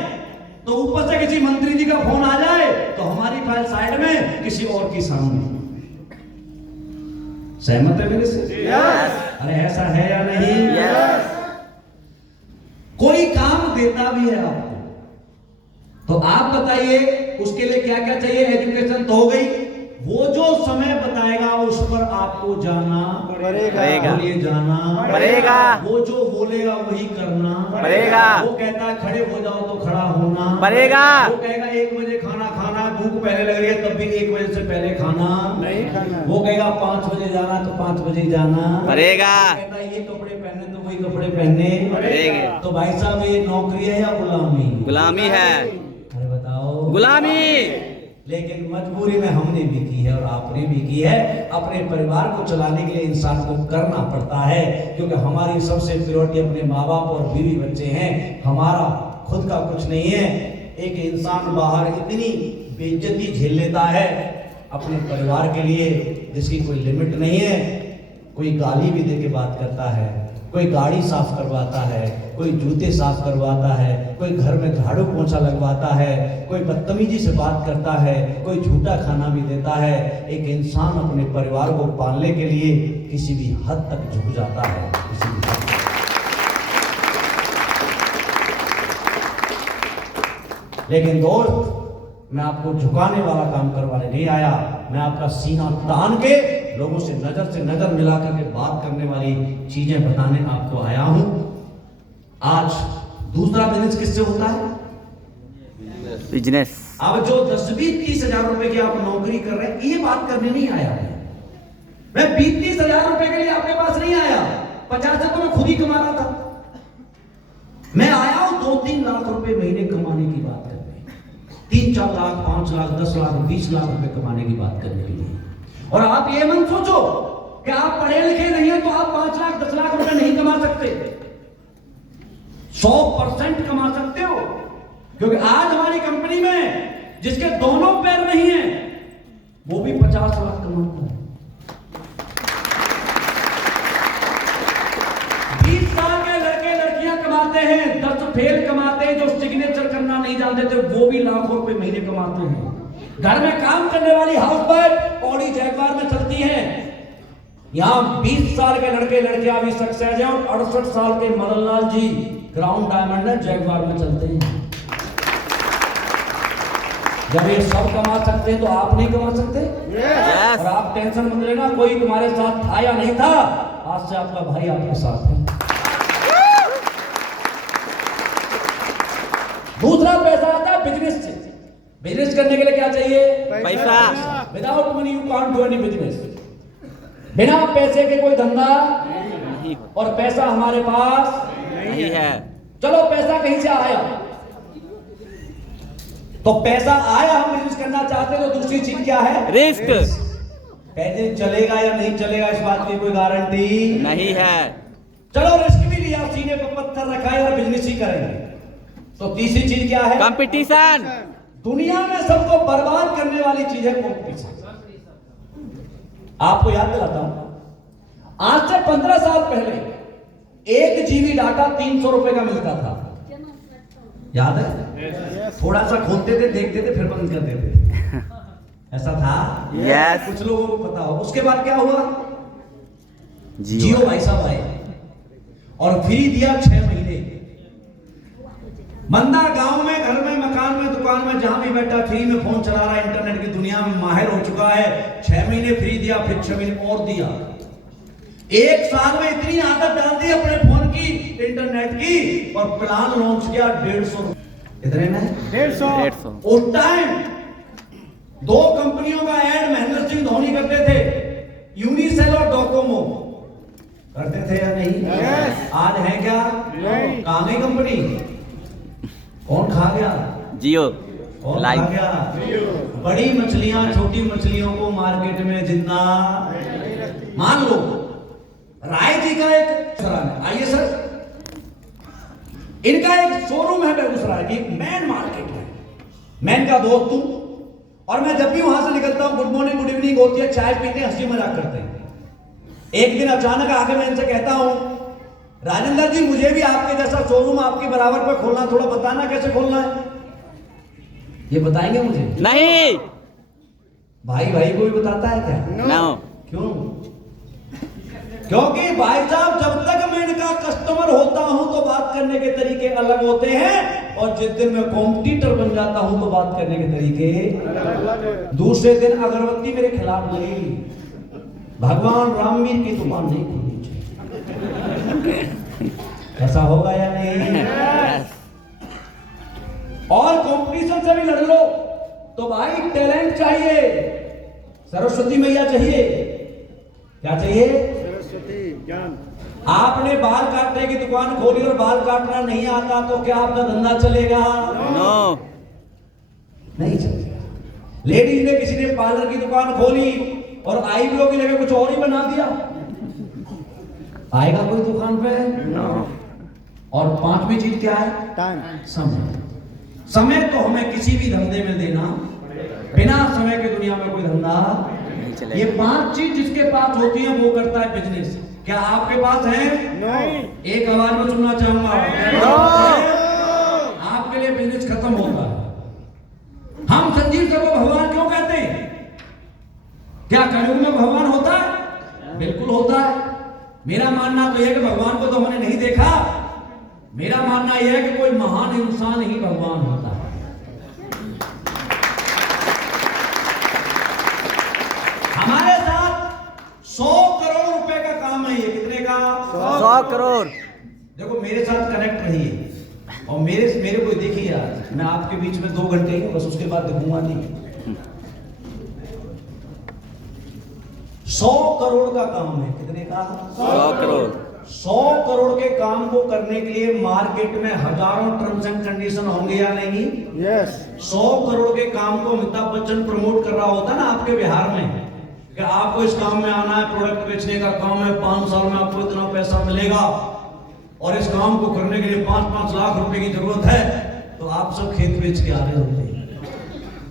तो ऊपर से किसी मंत्री जी का फोन आ जाए तो हमारी फाइल साइड में, किसी और की सामने। सहमत है मेरे से? यस। अरे ऐसा है या नहीं? यस। कोई काम देता भी है आपको, तो आप बताइए उसके लिए क्या क्या चाहिए? एजुकेशन तो हो गई, वो जो समय बताएगा उस पर आपको जाना पड़ेगा। बोलिए, जाना पड़ेगा। वो जो बोलेगा वही करना पड़ेगा। वो कहता है खड़े हो जाओ तो खड़ा होना पड़ेगा। वो कहेगा 1 बजे खाना खाना, भूख पहले लग रही है तब भी 1 बजे से पहले खाना नहीं खाना। वो कहेगा 5 बजे जाना तो 5 बजे जाना पड़ेगा। वो कहता है ये कपड़े पहने तो वही कपड़े पहनने पड़ेगा। तो भाई साहब, ये नौकरी है या गुलामी? गुलामी है। अरे बताओ। गुलामी। लेकिन मजबूरी में हमने भी की है और आपने भी की है। अपने परिवार को चलाने के लिए इंसान को करना पड़ता है, क्योंकि हमारी सबसे प्रायोरिटी अपने माँ बाप और बीवी बच्चे हैं, हमारा खुद का कुछ नहीं है। एक इंसान बाहर इतनी बेइज्जती झेल लेता है अपने परिवार के लिए जिसकी कोई लिमिट नहीं है। कोई गाली भी दे के बात करता है, कोई गाड़ी साफ करवाता है, कोई जूते साफ करवाता है, कोई घर में झाड़ू पोंछा लगवाता है, कोई बदतमीजी से बात करता है, कोई झूठा खाना भी देता है। एक इंसान अपने परिवार को पालने के लिए किसी भी हद तक झुक जाता है, किसी भी हद तक। लेकिन दोस्त, मैं आपको झुकाने वाला काम करवाने नहीं आया, मैं आपका सीना तान के लोगों से नजर मिला करके बात करने वाली चीजें बताने आपको आया हूं। आज दूसरा बिजनेस किससे होता है? बिजनेस। अब जो 10-20-30 हजार रुपए की आप नौकरी कर रहे हैं, ये बात करने नहीं आया मैं 20-30 हजार रुपए के लिए आपके पास नहीं आया। 50 तो मैं खुद ही कमा रहा था। मैं आया हूं 2-3 लाख रुपए महीने कमाने की बात करने, 3-4 लाख, 5 लाख, 10 लाख, 20 लाख रुपए कमाने की बात करने के लिए। और आप ये मत सोचो कि आप पढ़े लिखे नहीं है तो आप 5 लाख 10 लाख रुपए नहीं कमा सकते। 100% कमा सकते हो, क्योंकि आज हमारी कंपनी में जिसके दोनों पैर नहीं है वो भी 50 लाख कमाता है। 20 साल के लड़के लड़कियां कमाते हैं, 10 फेल कमाते हैं, जो सिग्नेचर करना नहीं जानते थे वो भी लाखों रुपए महीने कमाते हैं। घर में काम करने वाली हाउसवाइफ ऑडी जैगवार में चलती है। यहां 20 साल के लड़के लड़कियां भी सक्सेस हैं और 68 साल के मदनलाल जी ग्राउंड डायमंड है जैगवार में चलते हैं। जब ये सब कमा सकते हैं तो आप नहीं कमा सकते? Yes. और आप टेंशन मत लेना, कोई तुम्हारे साथ था या नहीं था, आज से आपका भाई आपके साथ है। दूसरा पैसा आता है बिजनेस से। बिजनेस करने के लिए क्या चाहिए? पैसा। Without money you can't do any business. बिना पैसे के कोई धंधा नहीं और पैसा हमारे पास नहीं है। चलो पैसा कहीं से आया, तो पैसा आया, हम बिजनेस करना चाहते हैं तो दूसरी चीज क्या है? रिस्क पैसे चलेगा या नहीं चलेगा इस बात की कोई गारंटी नहीं है। चलो रिस्क भी लिया, सीने पर पत्थर रखा है और बिजनेस ही करेंगे। तो तीसरी चीज क्या है? कंपटीशन। दुनिया में सबको बर्बाद करने वाली चीज है कंपटीशन। आपको याद दिलाता हूं, आज से 15 साल पहले 1 जीबी डाटा 300 रुपए का मिलता था। याद है? थोड़ा सा खोलते थे, देखते थे, फिर बंद कर देते। ऐसा था? Yes. कुछ लोगों को पता हो। उसके बाद क्या हुआ? जियो जियो भाई साहब आए और फ्री दिया 6 महीने। बंदा गांव में, घर में, मकान में, दुकान में, जहां भी बैठा फ्री में फोन चला रहा है, इंटरनेट की दुनिया में माहिर हो चुका है। 6 महीने फ्री दिया, फिर 6 महीने और दिया। 1 साल में इतनी आदत डाल दी अपने फोन की, इंटरनेट की, और प्लान लॉन्च किया 150 इतने में 150। उस टाइम 2 कंपनियों का ऐड महेंद्र सिंह धोनी करते थे, यूनिसेल और डोकोमो। करते थे या नहीं? Yes. आज है क्या? नहीं। कहां गई कंपनी? कौन खा गया? जियो कौन खा लाइव। गया? बड़ी मछलियां छोटी मछलियों को मार्केट में जिंदा। मान लो राय जी का एक रेस्टोरेंट है, आइए सर, इनका एक शोरूम है बेगूसराय की, मैन मार्केट है। मैन का दोस्त हूं और मैं जब भी वहां से निकलता हूं, गुड मॉर्निंग गुड इवनिंग होती है, चाय पीते हैं, हंसी मजाक करते हैं। एक दिन अचानक आके मैं इनसे कहता हूं, राजेंद्र जी मुझे भी आपके जैसा शोरूम आपके बराबर पे खोलना, थोड़ा बताना कैसे खोलना है। ये बताएंगे मुझे? नहीं। भाई भाई को भी बताता है क्या? नो। क्यों? क्योंकि भाई साहब जब तक मैं इनका कस्टमर होता हूं तो बात करने के तरीके अलग होते हैं, और जिस दिन मैं कॉम्पिटिटर बन जाता हूं तो बात करने के तरीके। दूसरे दिन अगरबत्ती मेरे खिलाफ लगेगी, भगवान रामवीर की दुकान नहीं खुलनी चाहिए। ऐसा होगा या नहीं? और कंपटीशन से भी लड़ लो तो भाई टैलेंट चाहिए, सरस्वती मैया चाहिए। क्या चाहिए? सरस्वती ज्ञान। आपने बाल काटने की दुकान खोली और बाल काटना नहीं आता तो क्या आपका धंधा चलेगा? नो। नहीं चलेगा। लेडीज ने किसी ने पार्लर की दुकान खोली और आईब्रो की जगह कुछ और ही बना दिया, आएगा कोई दुकान पे? और पांचवी चीज क्या है? टाइम। समय। समय तो हमें किसी भी धंधे में देना, बिना समय के दुनिया में कोई धंधा नहीं चलेगा। ये 5 चीज जिसके पास होती है वो करता है बिजनेस। क्या आपके पास है? एक आवाज में सुनना चाहूंगा। आपके लिए बिजनेस खत्म होता है। हम संजीव सर को भगवान क्यों कहते हैं? क्या कलयुग में भगवान होता है? बिल्कुल होता है। मेरा मानना तो यह है कि भगवान को तो हमने नहीं देखा, मेरा मानना यह है कि कोई महान इंसान ही भगवान होता है। हमारे साथ 100 करोड़ रुपए का काम है ये। कितने का? 100 करोड़। देखो मेरे साथ कनेक्ट रहिए और मेरे को देखिए यार, मैं आपके बीच में 2 घंटे ही हूं, बस उसके बाद दिखूंगा नहीं। 100 करोड़ का काम है। कितने का? 100 करोड़। 100 करोड़ के काम को करने के लिए मार्केट में हजारों टर्म्स एंड कंडीशन होंगे या नहीं? यस। 100 करोड़ के काम को अमिताभ बच्चन प्रमोट कर रहा होता ना आपके बिहार में कि आपको इस काम में आना है, प्रोडक्ट बेचने का काम है, 5 साल में आपको इतना पैसा मिलेगा और इस काम को करने के लिए 5-5 लाख रुपए की जरूरत है, तो आप सब खेत बेच के आ रहे होते हैं।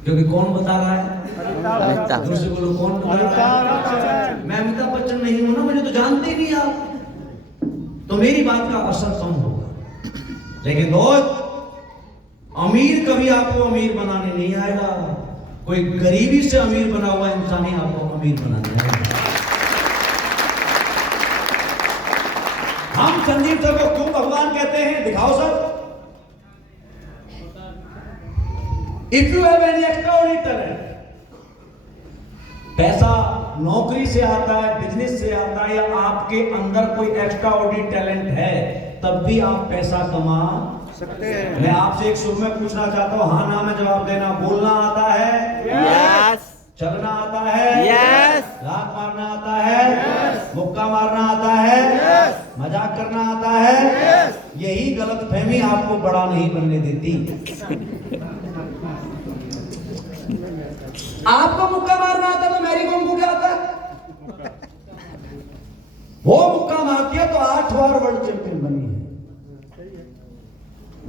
क्योंकि कौन बता रहा है? अमिताभ। दूसरे को लोग कौन बता रहा है? मैं अमिताभ बच्चन नहीं हूं ना, मुझे तो जानते ही नहीं आप, तो मेरी बात का असर कम होगा। लेकिन दोस्त, अमीर कभी आपको अमीर बनाने नहीं आएगा, कोई गरीबी से अमीर बना हुआ इंसान ही आपको अमीर बनाने आएगा। हम संजीव सर को क्यों भगवान कहते हैं? दिखाओ sir. If you have any extraordinary talent, पैसा नौकरी से आता है, बिजनेस से आता है, या आपके अंदर कोई एक्स्ट्राऑर्डिनरी टैलेंट है, तब भी आप पैसा कमा सकते हैं। मैं आपसे एक शुरू में पूछना चाहता हूं, हाँ ना में जवाब देना। बोलना आता है? यस। चलना आता है? यस। लात मारना आता है? मुक्का मारना आता है? मजाक करना आता है? यही गलतफहमी आपको बड़ा नहीं बनने देती। आपको मुक्का मारना आता तो मैरी कॉम को क्या आता है? वो मुक्का मारती है तो 8 बार वर्ल्ड चैंपियन बनी है।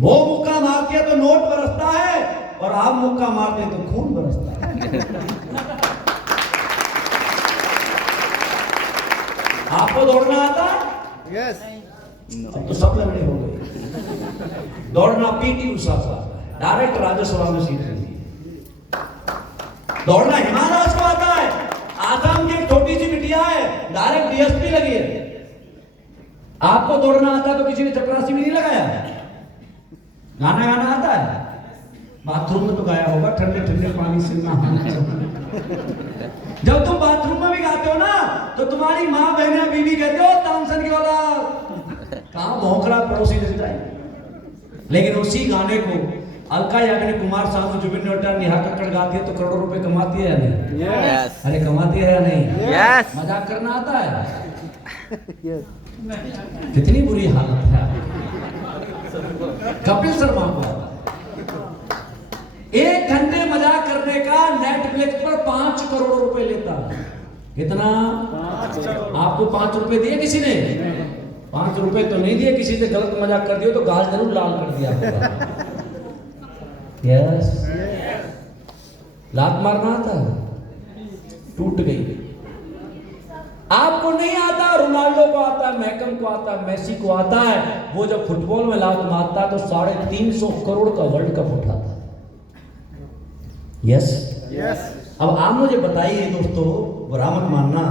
वो मुक्का मारती है तो नोट बरसता है, और आप मुक्का मारते हैं तो खून बरसता है। आपको दौड़ना आता है? यस। अब तो सब लंगड़े हो गए। दौड़ना पीटी उषा का आता है, डायरेक्ट राज्यसभा में सीट मिली है। दौड़ना हिमा दास को आता है, आसाम की एक छोटी सी बिटिया है, डायरेक्ट डीएसपी लगी है। आपको दौड़ना आता है तो किसी ने चपरासी भी नहीं लगाया। गाना गाना आता है? बाथरूम में तो गाया होगा, ठंडे ठंडे पानी से नहाना। जब तुम बाथरूम में भी गाते हो ना, तो तुम्हारी माँ बहन बीवी कहते हो तानसेन की औलाद, कहां भौंकड़ा पड़ोसी लगता है। लेकिन उसी गाने को अलका याग्निक, कुमार सानू, जुबिन नौटियाल, नेहा कक्कड़ गाती है तो करोड़ों रुपए कमाती है या नहीं? यस। अरे कमाती है या नहीं? यस। मजाक करना आता है? यस। कितनी बुरी हालत है। कपिल शर्मा को 1 घंटे मजाक करने का नेटफ्लिक्स पर 5 करोड़ रुपए लेता है। कितना? आपको 5 रुपए दिए किसी ने? 5 रुपए तो नहीं दिए, किसी से गलत मजाक कर दियो तो गाल जरूर लाल कर दिया होगा। यस। लात मारना आता है? टूट गई। आपको नहीं आता, रोनाल्डो को आता है, मैकम को आता है, मेसी को आता है। वो जब फुटबॉल में लात मारता है तो 350 करोड़ का वर्ल्ड कप उठाता है। यस। यस। अब आप मुझे बताइए दोस्तों, बुरा मत मानना,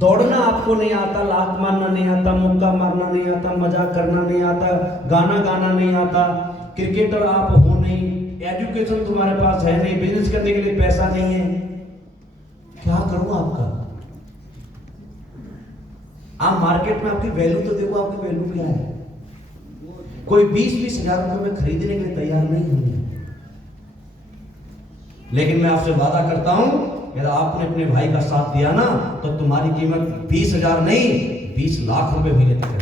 दौड़ना आपको नहीं आता, लात मारना नहीं आता, मुक्का मारना नहीं आता, मजाक करना नहीं आता, गाना गाना नहीं आता, क्रिकेटर आप हो नहीं, एजुकेशन तुम्हारे पास है नहीं, बिजनेस करने के लिए पैसा नहीं है, क्या करूं आपका? आप मार्केट में आपकी वैल्यू तो देखो, आपकी वैल्यू क्या है? कोई 20-20 हजार रुपए में खरीदने के लिए तैयार नहीं होंगे। लेकिन मैं आपसे वादा करता हूं, यदि आपने अपने भाई का साथ दिया ना, तो तुम्हारी कीमत 20,000 नहीं 20 लाख रुपए भी लेते हैं।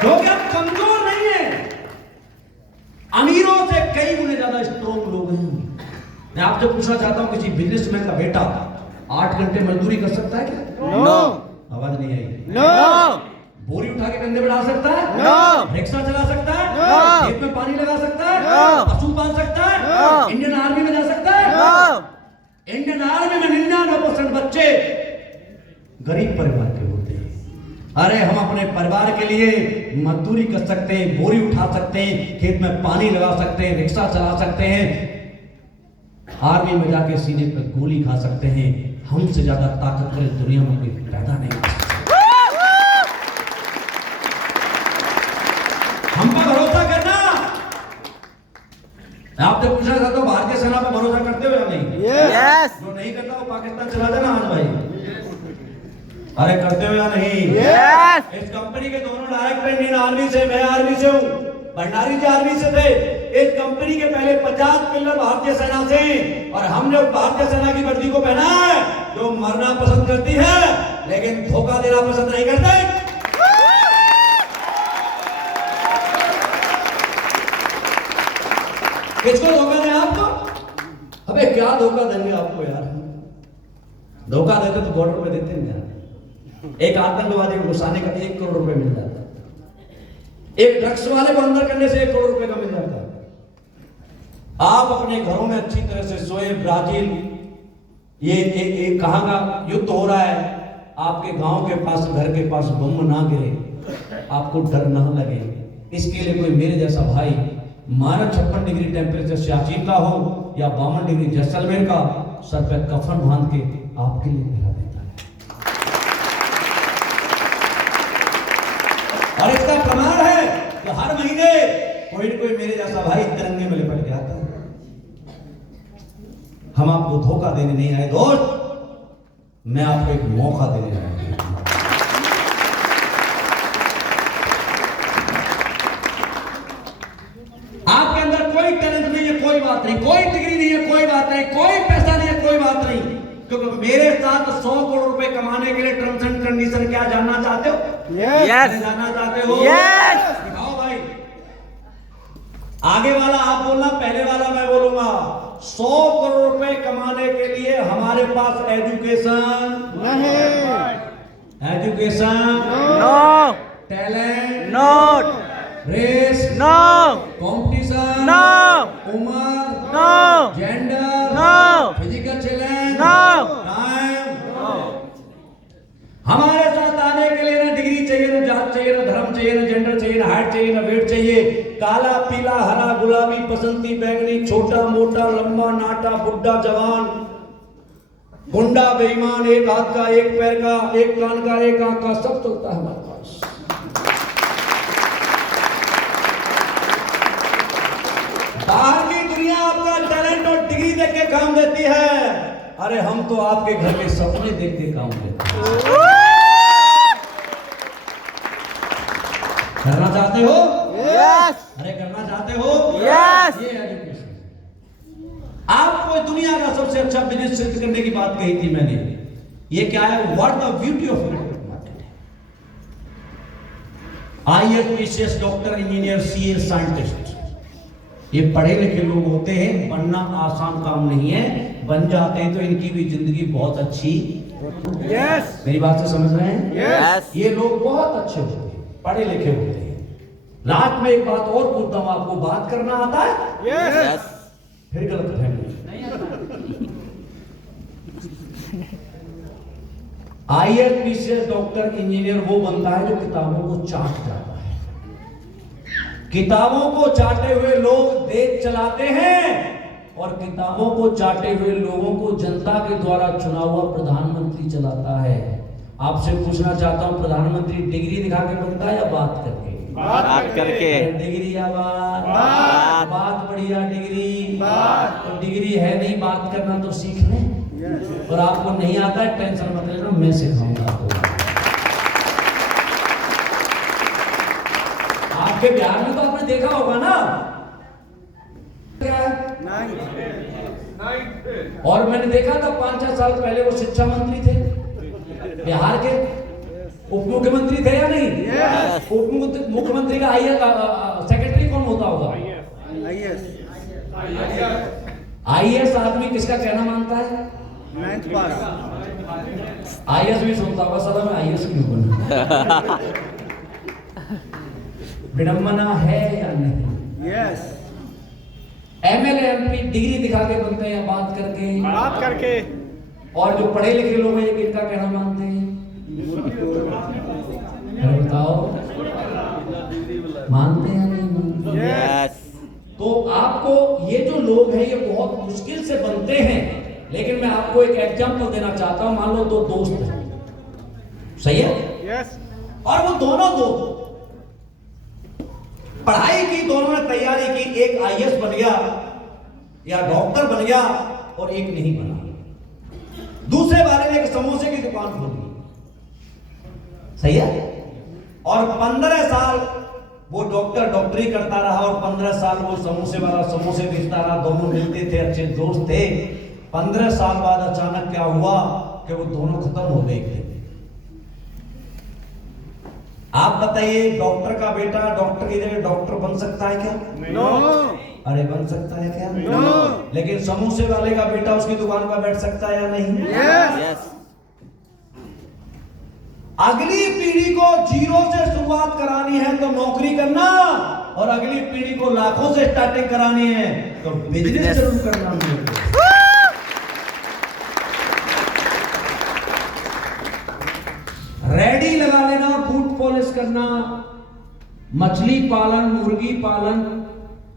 क्योंकि आप कमजोर नहीं है। अमीरों कई गुने ज्यादा स्ट्रॉन्ग लोग हैं। मैं आपसे पूछना चाहता हूं, किसी बिजनेसमैन का बेटा 8 घंटे मजदूरी कर सकता है क्या? नो आवाज नहीं आई। नो बोरी उठा के कंधे पे डाल सकता है? नो रिक्शा चला सकता है? नो खेत में पानी लगा सकता है? नो पशु पाल सकता है? नो इंडियन आर्मी में जा सकता है? नो इंडियन आर्मी में 99% बच्चे गरीब परिवार के होते हैं। अरे हम अपने परिवार के लिए मजदूरी कर सकते हैं, बोरी उठा सकते हैं, खेत में पानी लगा सकते हैं, रिक्शा चला सकते हैं, आर्मी में जाके सीने पर गोली खा सकते हैं। हमसे ज्यादा ताकतवर इस दुनिया में कोई पैदा नहीं हो सकता। हम पर भरोसा करना। आपसे पूछा था तो भारतीय सेना पर भरोसा करते हो या नहीं? यस जो नहीं करता वो पाकिस्तान चला जाना आज भाई। अरे करते हो या नहीं? यस इस कंपनी के दोनों डायरेक्टर इंडियन आर्मी से, मैं आर्मी से हूँ, भंडारी जी आर्मी से थे। इस कंपनी के पहले 50 पिलर भारतीय सेना से, और हमने भारतीय सेना की वर्दी को पहना है जो मरना पसंद करती है लेकिन धोखा देना पसंद नहीं करते। किसको धोखा दें आपको? अबे क्या धोखा देंगे आपको यार? धोखा देते तो बॉर्डर पे देते हैं यार। एक आतंकवादी को घुसाने का 1 करोड़ रुपए मिल जाता है, एक ड्रग्स वाले को अंदर करने से 1 करोड़ रुपए का मिल जाता है। आप अपने घरों में अच्छी तरह से सोए। ब्राजील ये कहां का युद्ध हो रहा है, आपके गांव के पास, घर के पास बम ना गिरे, आपको डर ना लगे, इसके लिए कोई मेरे जैसा भाई माइनस 56 डिग्री टेम्परेचर सियाचिन का हो या 52 डिग्री जैसलमेर का, सर पे कफन बांध के आपके लिए मिला देता है। और इसका प्रमाण है कि हर महीने कोई न कोई मेरे जैसा भाई तिरंगे में लिपट के आता है। हम आपको धोखा देने नहीं आए दोस्त, मैं आपको एक मौका देने आया हूं। आपके अंदर कोई टैलेंट नहीं है, कोई बात नहीं, कोई डिग्री नहीं है, कोई बात नहीं, कोई पैसा नहीं है, कोई बात नहीं, क्योंकि मेरे साथ 100 करोड़ रुपए कमाने के लिए टर्म्स एंड कंडीशन क्या जानना चाहते हो? यस जानना चाहते हो? यस दिखाओ भाई। आगे वाला आप बोलना, पहले वाला मैं बोलूंगा। 100 करोड़ रुपए कमाने के लिए हमारे पास एजुकेशन नहीं, education, no talent, not race, no competition, no उम्र, no gender, no physical challenge, no time. हमारे साथ आने के लिए ना डिग्री चाहिए, ना जात चाहिए, ना धर्म चाहिए, ना जेंडर चाहिए, ना हाइट चाहिए, ना वेट चाहिए। काला, पीला, हरा, गुलाबी, बसंती, बैंगनी, छोटा, मोटा, लंबा, नाटा, बुढ़ा, जवान, गुंडा, बेईमान, एक हाथ का, एक पैर का, एक कान का, एक आंख का, सब चलता है हमारे पास। बाहर की दुनिया आपका टैलेंट और डिग्री देख के काम देती है, अरे हम तो आपके घर के सपने देख के काम देते हैं। करना चाहते हो? यस अरे करना चाहते हो? यस ये एजुकेशन। आपको दुनिया का सबसे अच्छा बिजनेस सेट करने की बात कही थी मैंने। ये क्या है? What the beauty of network marketing. IAS, PCS, doctor, engineer, CA, scientist, ये पढ़े लिखे लोग होते हैं। बनना आसान काम नहीं है, बन जाते हैं तो इनकी भी जिंदगी बहुत अच्छी। यस, मेरी बात से समझ रहे हैं? यस ये लोग बहुत अच्छे होते हैं, पढ़े लिखे होते हैं। लास्ट में एक बात और पूछता हूं, आपको बात करना आता है? यस, यस फिर गलत फहमी। IAS, PCS, डॉक्टर, इंजीनियर वो बनता है जो किताबों को चाट जाता है। किताबों को चाटे हुए लोग देश चलाते हैं, और किताबों को चाटे हुए लोगों को जनता के द्वारा चुना हुआ प्रधानमंत्री चलाता है। आपसे पूछना चाहता हूं, प्रधानमंत्री डिग्री दिखा के बनता है या बात करके? बात करके डिग्री या बात? बात। बात बढ़िया, डिग्री तो डिग्री है नहीं, बात करना तो सीख लें। और आपको नहीं आता है, टेंशन मत लेना, मैं सिखाऊंगा आपको। आपके बिहार में तो आपने देखा होगा ना, क्या है? और मैंने देखा था 5-6 साल पहले वो शिक्षा मंत्री थे बिहार के, उप मुख्यमंत्री थे या नहीं? उप मुख्यमंत्री का सेक्रेटरी कौन होता होगा? IAS, आईएएस आदमी किसका कहना मानता है? 9th पास। आईएएस भी सुनता होगा, साला मैं आईएएस क्यों बना? विडंबना है या नहीं? यस। एमएलए एमपी डिग्री दिखा के बनते हैं या बात करके? बात करके। और जो पढ़े लिखे लोग हैं ये किनका कहना मानते हैं? अरे बताओ, मानते हैं नहीं मानते? यस। तो आपको ये जो लोग हैं ये बहुत मुश्किल से बनते हैं, लेकिन मैं आपको एक एग्जांपल देना चाहता हूं। मान लो दो दोस्त हैं, सही है? यस। और वो दोनों दोस्त पढ़ाई की, दोनों ने तैयारी की, एक आईएएस बन गया या डॉक्टर बन गया और एक नहीं बना। दूसरे वाले ने एक समोसे की दुकान खोल दी, सही है? और 15 साल वो डॉक्टर डॉक्टरी करता रहा और 15 साल वो समोसे वाला समोसे बेचता रहा। दोनों मिलते थे, अच्छे दोस्त थे। 15 साल बाद अचानक क्या हुआ कि वो दोनों खत्म हो गए एक दिन। आप बताइए, डॉक्टर का बेटा डॉक्टर की जगह डॉक्टर बन सकता है क्या? नो। अरे बन सकता है क्या? नो। लेकिन समोसे वाले का बेटा उसकी दुकान पर बैठ सकता है या नहीं? यस। यस। अगली पीढ़ी को जीरो से शुरुआत करानी है तो नौकरी करना, और अगली पीढ़ी को लाखों से स्टार्टिंग करानी है तो बिजनेस जरूर करना है। रेडी लगा लेना, बूट पॉलिश करना, मछली पालन, मुर्गी पालन,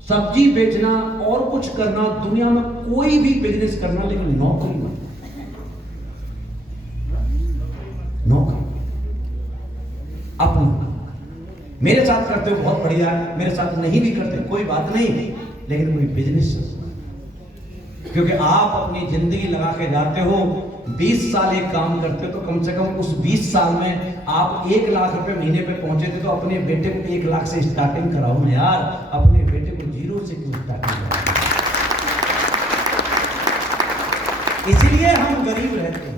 सब्जी बेचना और कुछ करना, दुनिया में कोई भी बिजनेस करना, लेकिन नौकरी मत। नौकरी अपना मेरे साथ करते हो बहुत बढ़िया है, मेरे साथ नहीं भी करते कोई बात नहीं, लेकिन कोई बिजनेस, क्योंकि आप अपनी जिंदगी लगा के जाते हो। 20 साल एक काम करते हो तो कम से कम उस 20 साल में आप 1 लाख रुपए महीने पे पहुंचे थे, तो अपने बेटे को 1 लाख से स्टार्टिंग कराओ ना यार। अपने बेटे को जीरो से क्यों स्टार्टिंग कराओ? इसीलिए हम गरीब रहते हैं।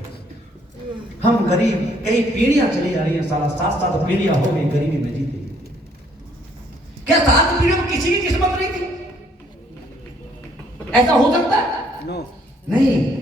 हम गरीब, कई पीढ़ियां चली आ रही हैं, साला 7 पीढ़ियां हो गई गरीबी में जीते। क्या 7 पीढ़ियों में किसी की किस्मत नहीं थी? ऐसा हो सकता है? नो। नहीं।